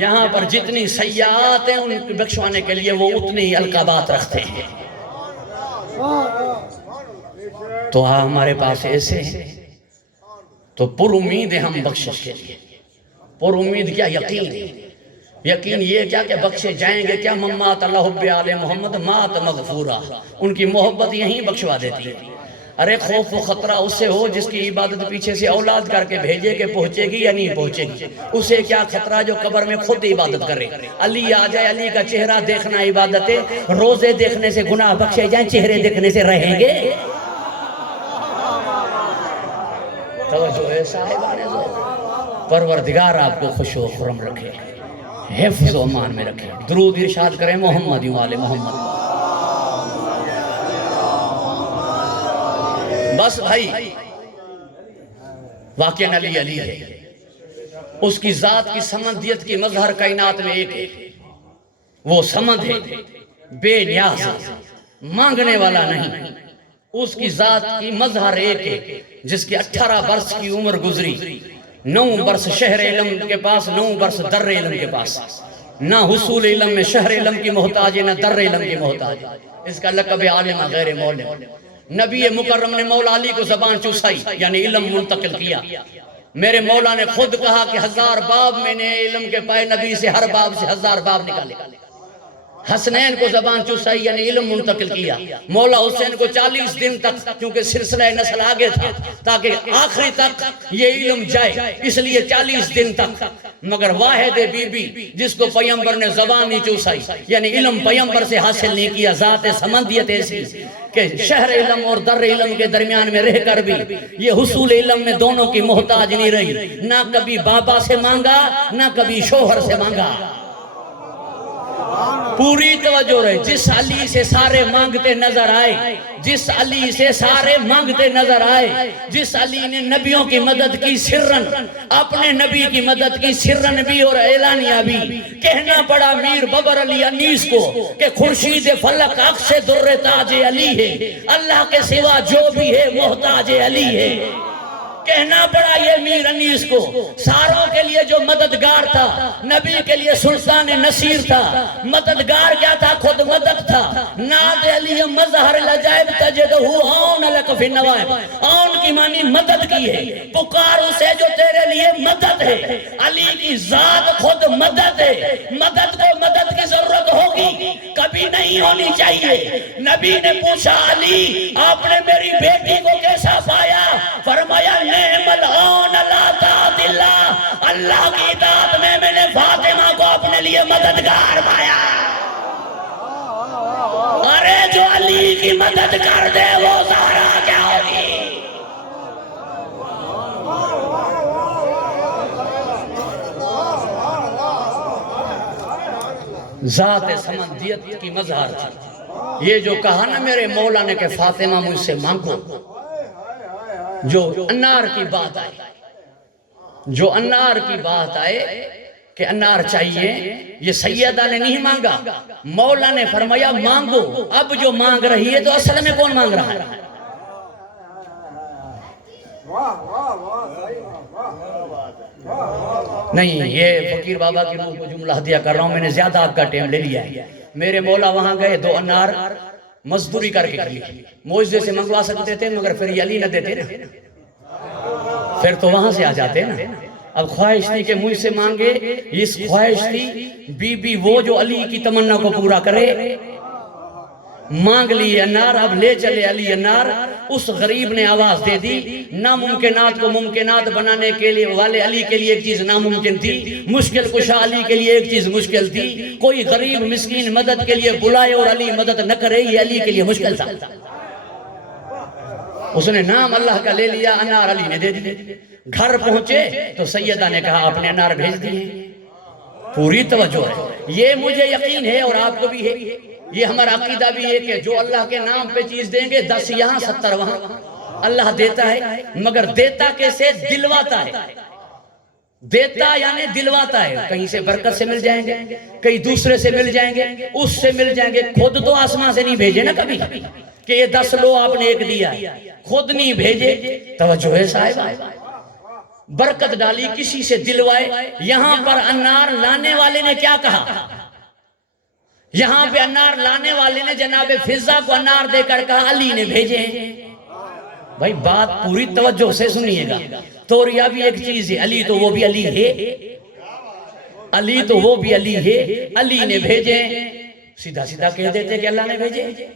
یہاں پر جتنی سیئات ہیں ان کو بخشوانے کے لیے وہ اتنی القابات رکھتے ہیں۔ تو ہمارے پاس ایسے ہیں تو پر امید ہیں ہم بخشش کے لیے۔ پر امید کیا؟ یقین یہ کیا کہ بخشے جائیں گے۔ کیا ممات اللہ حب آل محمد مات مغفورہ، ان کی محبت یہیں بخشوا دیتی ہے۔ ارے خوف و خطرہ اس سے ہو جس کی عبادت پیچھے سے اولاد کر کے بھیجے کہ پہنچے گی یا نہیں پہنچے گی، اسے کیا خطرہ جو قبر میں خود عبادت کرے۔ علی آ جائے، علی کا چہرہ دیکھنا عبادت ہے، روزے دیکھنے سے گناہ بخشے جائیں، چہرے دیکھنے سے رہیں گے۔ توجہ ہے صاحبان، پروردگار آپ کو خوش و خرم رکھے، حفظ و امان میں رکھے۔ درود ارشاد کریں محمد والے محمد۔ بس بھائی واقعہ علی ہے، اس کی ذات کی سمندیت کی مظہر کائنات میں ایک ہے، وہ سمند ہے، بے نیاز، مانگنے والا نہیں۔ اس کی ذات کی مظہر ایک ہے، جس کی 18 برس کی عمر گزری، 9 برس شہر علم کے پاس، 9 برس در علم کے پاس، نہ حصول علم میں شہر علم کی محتاج ہے، نہ در علم کی محتاج۔ اس کا لقب عالم غیر مولم۔ نبی مکرم نے مولا علی کو زبان چوسائی، یعنی علم منتقل کیا۔ میرے مولا نے خود کہا کہ 1000 باب میں نے علم کے پائے، نبی سے ہر باب سے 1000 باب نکالے۔ حسنین کو زبان چوسائی یعنی علم منتقل کیا۔ مولا حسین کو 40 دن تک، کیونکہ سلسلہ نسل آگے تھا تاکہ آخری تک یہ علم جائے، اس لیے 40 دن تک۔ مگر واحد بی بی جس کو پیمبر نے زبان نہیں چوسائی، یعنی علم پیمبر سے حاصل نہیں کیا، ذات سمندیت ایسی کہ شہر علم اور در علم کے درمیان میں رہ کر بھی یہ حصول علم میں دونوں کی محتاج نہیں رہی، نہ کبھی بابا سے مانگا، نہ کبھی شوہر سے مانگا۔ پوری توجہ رہے. جس علی سے سارے مانگتے نظر آئے, جس علی سے سارے مانگتے نظر آئے, جس علی نے نبیوں کی مدد کی سرن, اپنے نبی کی مدد کی سرن بھی اور اعلانیہ بھی. کہنا پڑا میر ببر علی انیس کو کہ خورشید فلک عکس در تاج علی ہے, اللہ کے سوا جو بھی ہے محتاج علی ہے. کہنا پڑا یہ میر انیس کو, ساروں کے لیے جو مددگار تھا, نبی کے لیے سلطان نصیر تھا. مددگار کیا تھا؟ خود مدد تھا. ناد علی مظہر العجائب تجدہ اون لک فی النوائب. اون کی معنی مدد کی ہے, پکار اسے جو تیرے لیے مدد ہے. علی کی ذات خود مدد ہے. مدد کو مدد کی ضرورت ہوگی, کبھی نہیں ہونی چاہیے. نبی نے پوچھا علی آپ نے میری بیٹی کو کیسا پایا؟ فرمایا نعم العون لا تعت اللہ, اللہ کی اطاعت میں نے فاطمہ کو اپنے لیے مددگار پایا. ارے جو علی کی مدد کر دے وہ زہرا کیا ہوگی. ذات سمندیت کی مظہر تھی. یہ جو کہا نا میرے مولا نے کہ فاطمہ مجھ سے مانگو, جو انار کی بات آئے, جو انار کی بات آئے کہ انار چاہیے, یہ سیدہ نے نہیں مانگا, مولا نے فرمایا مانگو. اب جو مانگ رہی ہے تو اصل میں کون مانگ رہا ہے؟ نہیں, یہ فقیر بابا کی روح کو جملہ ہدیہ کر رہا ہوں, میں نے زیادہ آپ کا ٹائم لے لیا ہے. میرے مولا وہاں گئے, 2 انار مزدوری کر کے کری, موجزے سے منگوا سکتے تھے مگر پھر یہ علی نہ دیتے نا, پھر تو وہاں سے آ جاتے نا. اب خواہش تھی کہ مجھ سے مانگے, اس خواہش تھی بی بی وہ جو علی کی تمنا کو پورا کرے. مانگ لی انار, اب لے چلے علی انار. اس غریب نے آواز دے دی, ناممکنات کو ممکنات بنانے کے لیے والے علی کے لیے ایک چیز ناممکن تھی, مشکل کشا علی کے لیے ایک چیز مشکل تھی. کوئی غریب مسکین مدد کے لیے بلائے اور علی مدد نہ کرے, یہ علی کے لیے مشکل تھا. اس نے نام اللہ کا لے لیا, انار علی نے دے دی. گھر پہنچے تو سیدہ نے کہا آپ نے انار بھیج دیے. پوری توجہ ہے, یہ مجھے یقین ہے اور آپ کو بھی ہے, یہ ہمارا عقیدہ بھی ہے کہ جو اللہ کے نام پہ چیز دیں گے 10 یہاں 70 وہاں. اللہ دیتا ہے, مگر دیتا کیسے؟ دلواتا ہے. دیتا یعنی دلواتا ہے. کہیں سے برکت سے مل جائیں گے, کہیں دوسرے سے مل جائیں گے, اس سے مل جائیں گے. خود تو آسمان سے نہیں بھیجے نا کبھی کہ یہ 10 لو آپ نے 1 دیا, خود نہیں بھیجے. توجہ ہے صاحب, برکت ڈالی, کسی سے دلوائے. یہاں پر انار لانے والے نے کیا کہا؟ یہاں پہ انار لانے والے نے جناب فضہ کو انار دے کر کہا علی نے بھیجے ہیں. بھائی بات پوری توجہ سے سنیے گا. توریا بھی ایک چیز ہے, علی تو وہ بھی علی ہے, علی تو وہ بھی علی ہے. علی نے بھیجے, سیدھا سیدھا کہہ دیتے کہ اللہ نے بھیجے.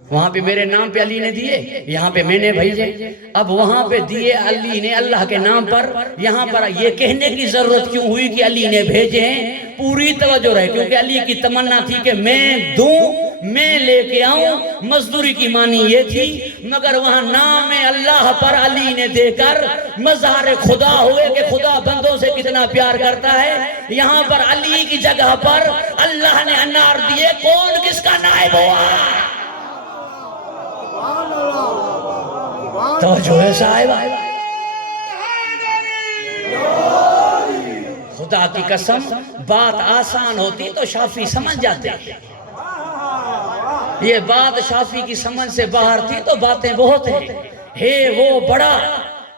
وہاں پہ میرے نام پہ علی نے دیے, یہاں پہ میں نے بھیجے. اب وہاں پہ دیے علی نے اللہ کے نام پر, یہاں پر یہ کہنے کی ضرورت کیوں ہوئی کہ علی نے بھیجے ہیں؟ پوری توجہ رہے, کیونکہ علی کی تمنا تھی کہ میں دوں, میں لے کے آؤں. مزدوری کی معنی یہ تھی, مگر وہاں نام اللہ پر علی نے دے کر مظہر خدا ہوئے کہ خدا بندوں سے کتنا پیار کرتا ہے. یہاں پر علی کی جگہ پر اللہ نے انار دیے. کون کس کا نائب ہوا؟ توجہ ہے صاحب, خدا کی قسم بات آسان ہوتی تو شافی سمجھ جاتے. یہ بات شافی کی سمجھ سے باہر تھی تو باتیں بہت ہیں. ہے وہ بڑا,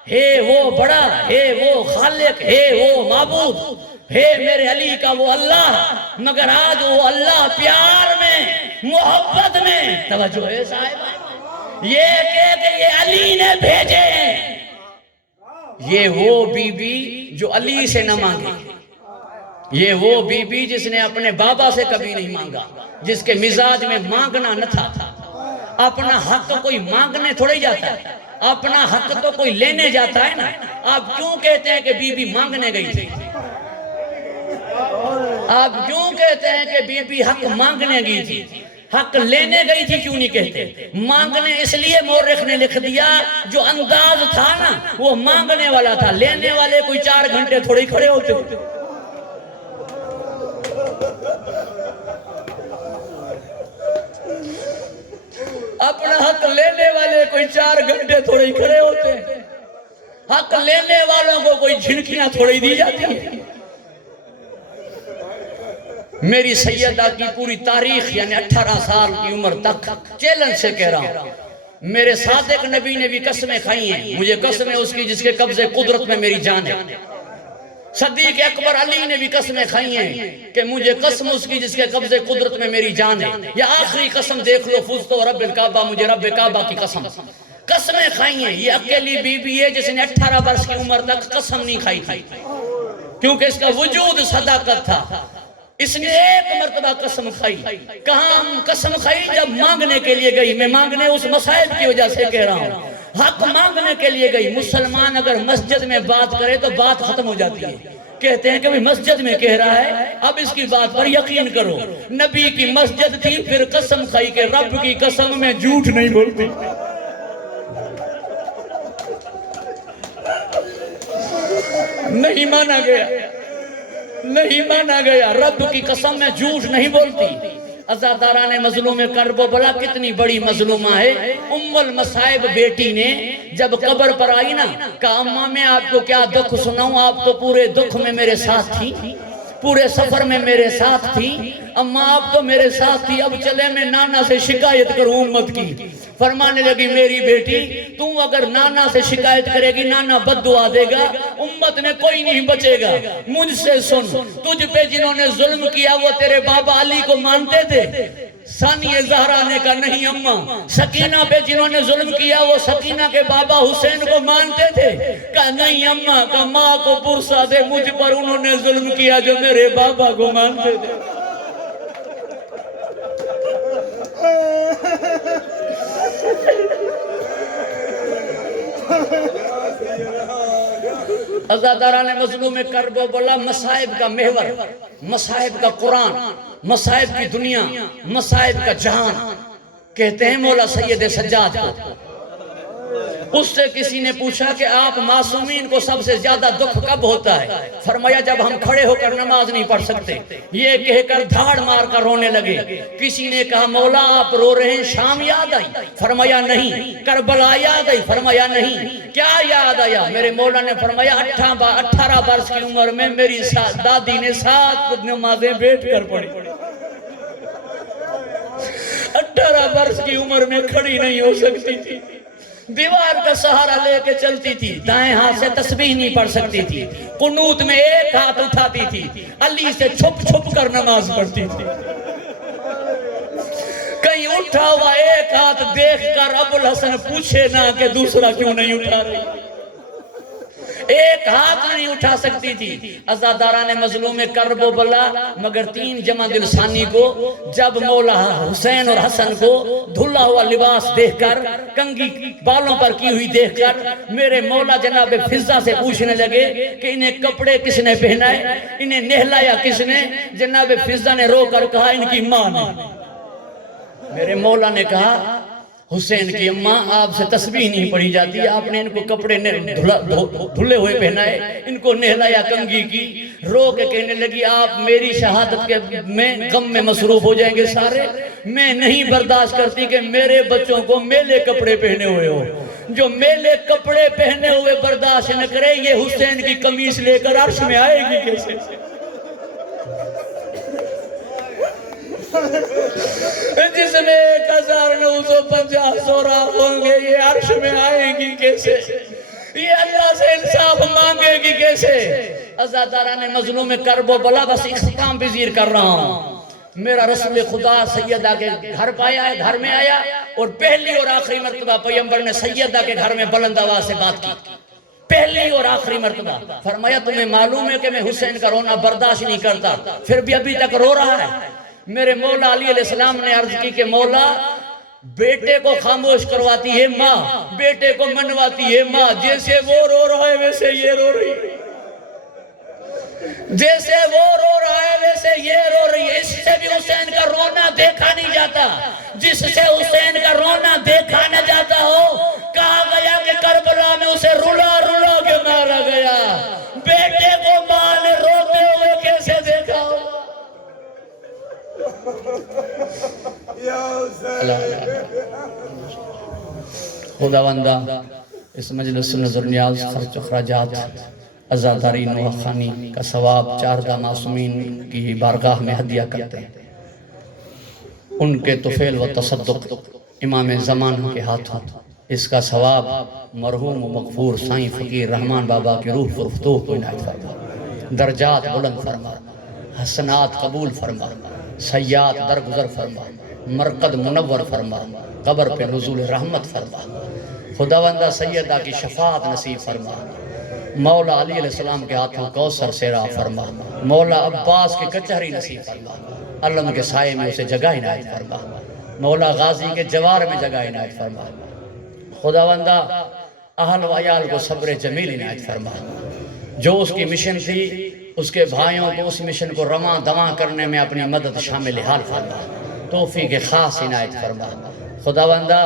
ہے وہ بڑا, ہے وہ خالق, ہے وہ معبود, ہے میرے علی کا وہ اللہ, مگر آج وہ اللہ پیار میں, محبت میں. توجہ ہے صاحب, یہ کہ یہ علی نے بھیجے ہیں. یہ وہ بی بی جو علی سے نہ مانگے, یہ وہ بی بی جس نے اپنے بابا سے کبھی نہیں مانگا, جس کے مزاج میں مانگنا نہ تھا. اپنا حق کوئی مانگنے تھوڑے جاتا ہے, اپنا حق تو کوئی لینے جاتا ہے نا. آپ کیوں کہتے ہیں کہ بی بی مانگنے گئی تھی؟ آپ کیوں کہتے ہیں کہ بی بی حق مانگنے گئی تھی؟ حق لینے گئی تھی کیوں نہیں کہتے؟ مانگنے اس لیے مورخ نے لکھ دیا, جو انداز تھا نا وہ مانگنے والا تھا. لینے والے کوئی 4 گھنٹے تھوڑی کھڑے ہوتے. اپنا حق لینے والے کوئی 4 گھنٹے تھوڑے ہی کھڑے ہوتے ہیں، حق لینے والوں کو کوئی جھنکیاں تھوڑی دی جاتی ہیں۔ میری سیدہ کی پوری تاریخ یعنی 18 سال کی عمر تک چیلنج سے کہہ رہا ہوں، میرے صادق نبی نے بھی قسمیں کھائی ہیں، مجھے قسم ہے اس کی جس کے قبضے قدرت میں میری جان ہے۔ صدیق اکبر علی نے بھی قسمیں کھائی ہیں کہ مجھے قسم اس کی جس کے قبضے قدرت میں میری جان ہے۔ یہ آخری قسم دیکھ لو، فزت و رب الکعبہ، مجھے رب کعبہ کی قسم، قسمیں کھائی ہیں۔ یہ اکیلی بی بی ہے جس نے 18 برس کی عمر تک قسم نہیں کھائی تھی، کیونکہ اس کا وجود صداقت تھا۔ اس نے ایک مرتبہ قسم کھائی۔ کہاں قسم کھائی؟ جب مانگنے کے لیے گئی۔ میں مانگنے اس مسائل کی وجہ سے کہہ رہا ہوں، حق مانگنے کے لیے گئی۔ مسلمان اگر مسجد میں بات کرے تو بات ختم ہو جاتی ہے، کہتے ہیں کہ مسجد میں کہہ رہا ہے، اب اس کی بات پر یقین کرو۔ نبی کی مسجد تھی، پھر قسم کھائی کہ رب کی قسم میں جھوٹ نہیں بولتی۔ نہیں مانا گیا، نہیں مانا گیا، رب کی قسم میں جھوٹ نہیں بولتی۔ عزاداران مظلوم کرب و بلا کتنی بڑی مظلومہ ہے۔ ام المصائب بیٹی نے جب قبر پر آئی نا، کہا اماں میں آپ کو کیا دکھ سناؤں، آپ تو پورے دکھ میں میرے ساتھ تھی، پورے سفر میں میرے ساتھ تھی، اماں آپ تو میرے ساتھ تھی، اب چلے میں نانا سے شکایت کروں امت کی۔ فرمانے لگی میری بیٹی، تم اگر نانا سے شکایت کرے گی نانا بد دعا دے گا، امت میں کوئی نہیں بچے گا۔ مجھ سے سن، تجھ پہ جنہوں نے ظلم کیا وہ تیرے بابا علی کو مانتے تھے؟ ثانی زہرا نے کہا نہیں اماں۔ سکینہ پہ جنہوں نے ظلم کیا وہ سکینہ کے بابا حسین کو مانتے تھے؟ کہا نہیں اماں۔ کہا ماں کو پرسا دے، مجھ پر انہوں نے ظلم کیا جو میرے بابا کو مانتے تھے۔ عزاداران مظلوم کرب و بلا، مصائب کا محور، مصائب کا قرآن، مصائب کی دنیا، مصائب کا جہان، کہتے ہیں مولا سید سجاد کو۔ اس سے کسی نے پوچھا کہ آپ معصومین کو سب سے زیادہ دکھ کب ہوتا ہے؟ فرمایا جب ہم کھڑے ہو کر نماز نہیں پڑھ سکتے۔ یہ کہہ کر دھاڑ مار کر رونے لگے۔ کسی نے کہا مولا آپ رو رہے ہیں، شام یاد آئی؟ فرمایا نہیں۔ کربلا یاد آئی؟ فرمایا نہیں۔ کیا یاد آیا؟ میرے مولا نے فرمایا 18 برس کی عمر میں میری دادی نے 7 نمازیں بیٹھ کر پڑھی۔ 18 برس کی عمر میں کھڑی نہیں ہو سکتی تھی، دیوار کا سہارا لے کے چلتی تھی، دائیں ہاتھ سے تسبیح نہیں پڑھ سکتی تھی، قنوت میں ایک ہاتھ اٹھاتی تھی، علی سے چھپ چھپ کر نماز پڑھتی تھی۔ کہیں اٹھا ہوا ایک ہاتھ دیکھ کر ابوالحسن پوچھے نہ کہ دوسرا کیوں نہیں اٹھا رہی، ایک ہاتھ نہیں اٹھا سکتی تھی۔ عزاداران مظلوم کرب و بلا، مگر 3 جمادی الثانی کو جب مولا حسین اور حسن کو دھلا ہوا لباس دیکھ کر، کنگھی بالوں پر کی ہوئی دیکھ کر، میرے مولا جناب فضہ سے پوچھنے لگے کہ انہیں کپڑے کس نے پہنائے، انہیں نہلایا کس نے؟ جناب فضہ نے رو کر کہا ان کی ماں نے۔ میرے مولا نے کہا حسین کی اماں آپ سے تسبیح نہیں پڑھی جاتی، آپ نے ان کو کپڑے دھلے ہوئے پہنائے، ان کو نہلایا کنگھی کی۔ رو کے کہنے لگی آپ میری شہادت کے میں غم میں مصروف ہو جائیں گے سارے، میں نہیں برداشت کرتی کہ میرے بچوں کو میلے کپڑے پہنے ہوئے ہو۔ جو میلے کپڑے پہنے ہوئے برداشت نہ کرے، یہ حسین کی قمیص لے کر عرش میں آئے گی کیسے؟ جس نے 1950 سوراخ ہوں گے، یہ عرش میں آئے گی کیسے؟ یہ اللہ سے انصاف مانگے گی کیسے؟ عزاداران مظلوم کرب و بلا، بس اختتام پذیر کر رہا ہوں۔ میرا رسول خدا سیدہ کے گھر پایا ہے، گھر میں آیا، اور پہلی اور آخری مرتبہ پیغمبر نے سیدہ کے گھر میں بلند آواز سے بات کی، پہلی اور آخری مرتبہ۔ فرمایا تمہیں معلوم ہے کہ میں حسین کا رونا برداشت نہیں کرتا، پھر بھی ابھی تک رو رہا ہے؟ میرے مولا علی علیہ السلام نے عرض کی کہ مولا بیٹے کو خاموش کرواتی ہے ماں، بیٹے کو منواتی ہے ماں، جیسے وہ رو رہا ہے ویسے یہ رو رہی ہے، جیسے وہ رو رہا ہے ویسے یہ رو رہی ہے۔ اس سے بھی حسین کا رونا دیکھا نہیں جاتا، جس سے حسین کا رونا دیکھا نہ جاتا ہو، کہا گیا کہ کربلا میں اسے رلا رلا کے مارا گیا، بیٹے کو ماں نے روتے ہوئے کیسے دیکھا ہو؟ یا حسین خداوندہ اس مجلس نظر نیاز خرچ اخراجات عزاداری نوح خانی کا ثواب چاردہ معصومین کی بارگاہ میں ہدیہ کرتے ہیں، ان کے طفیل و تصدق امام زمان کے ہاتھوں اس کا ثواب مرحوم و مغفور سائیں فقیر رحمان بابا کے روح فرفتوح کو عنایت فرما، درجات بلند فرما، حسنات قبول فرما، سیئات درگزر فرما، مرقد منور فرما، قبر پہ نزول رحمت فرما، خداوندہ سیدہ کی شفاعت نصیب فرما، مولا علی علیہ السلام کے ہاتھوں کوثر سیرا فرما، مولا عباس کی کچہری نصیب فرما، علم کے سائے میں اسے جگہ عنایت فرما، مولا غازی کے جوار میں جگہ عنایت فرما، خداوندہ اہل و عیال کو صبر جمیل عنایت فرما، جو اس کی مشن تھی اس کے بھائیوں کو اس مشن کو رواں دواں کرنے میں اپنی مدد شامل حال فرما، توفیق خاص عنایت فرما، خداوندہ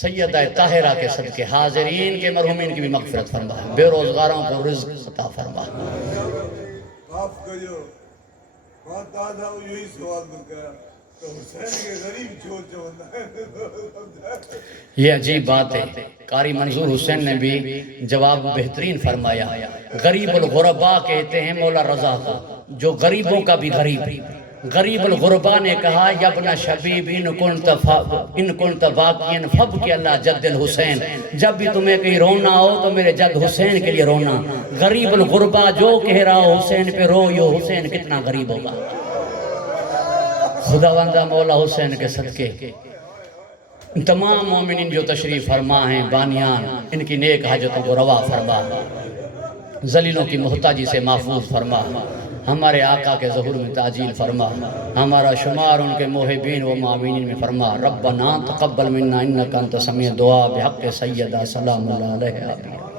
سیدہ طاہرہ کے صدقے حاضرین کے مرحومین کی بھی مغفرت فرما، بے روزگاروں کو رزق عطا فرما۔ معاف کریو بات دادا یہی سوال کرا تو حسین کے غریب چھوڑ چوندہ ہے۔ یہ عجیب بات ہے، قاری منظور حسین نے بھی جواب بہترین فرمایا، غریب الغرباء کہتے ہیں مولا رضا کو، جو غریبوں کا بھی غریب، غریب الغرباء نے کہا یبن شبیب ان کنت باقین فبکی اللہ جد الحسین، جب بھی تمہیں کہیں رونا ہو تو میرے جد حسین کے لیے رونا، غریب الغرباء جو کہہ رہا ہو حسین پہ رو، یہ حسین کتنا غریب ہوگا۔ خداوندہ مولا حسین کے صدقے تمام مومنین جو تشریف فرما ہیں بانیان، ان کی نیک حاجتوں کو روا فرما، ذلیلوں کی محتاجی سے محفوظ فرما، ہمارے آقا کے ظہور میں تعجیل فرما، ہمارا شمار ان کے محبین و معاونین میں فرما، ربنا تقبل منا انکا انت سمیع دعا بحق سیدہ سلام اللہ علیہ آمین۔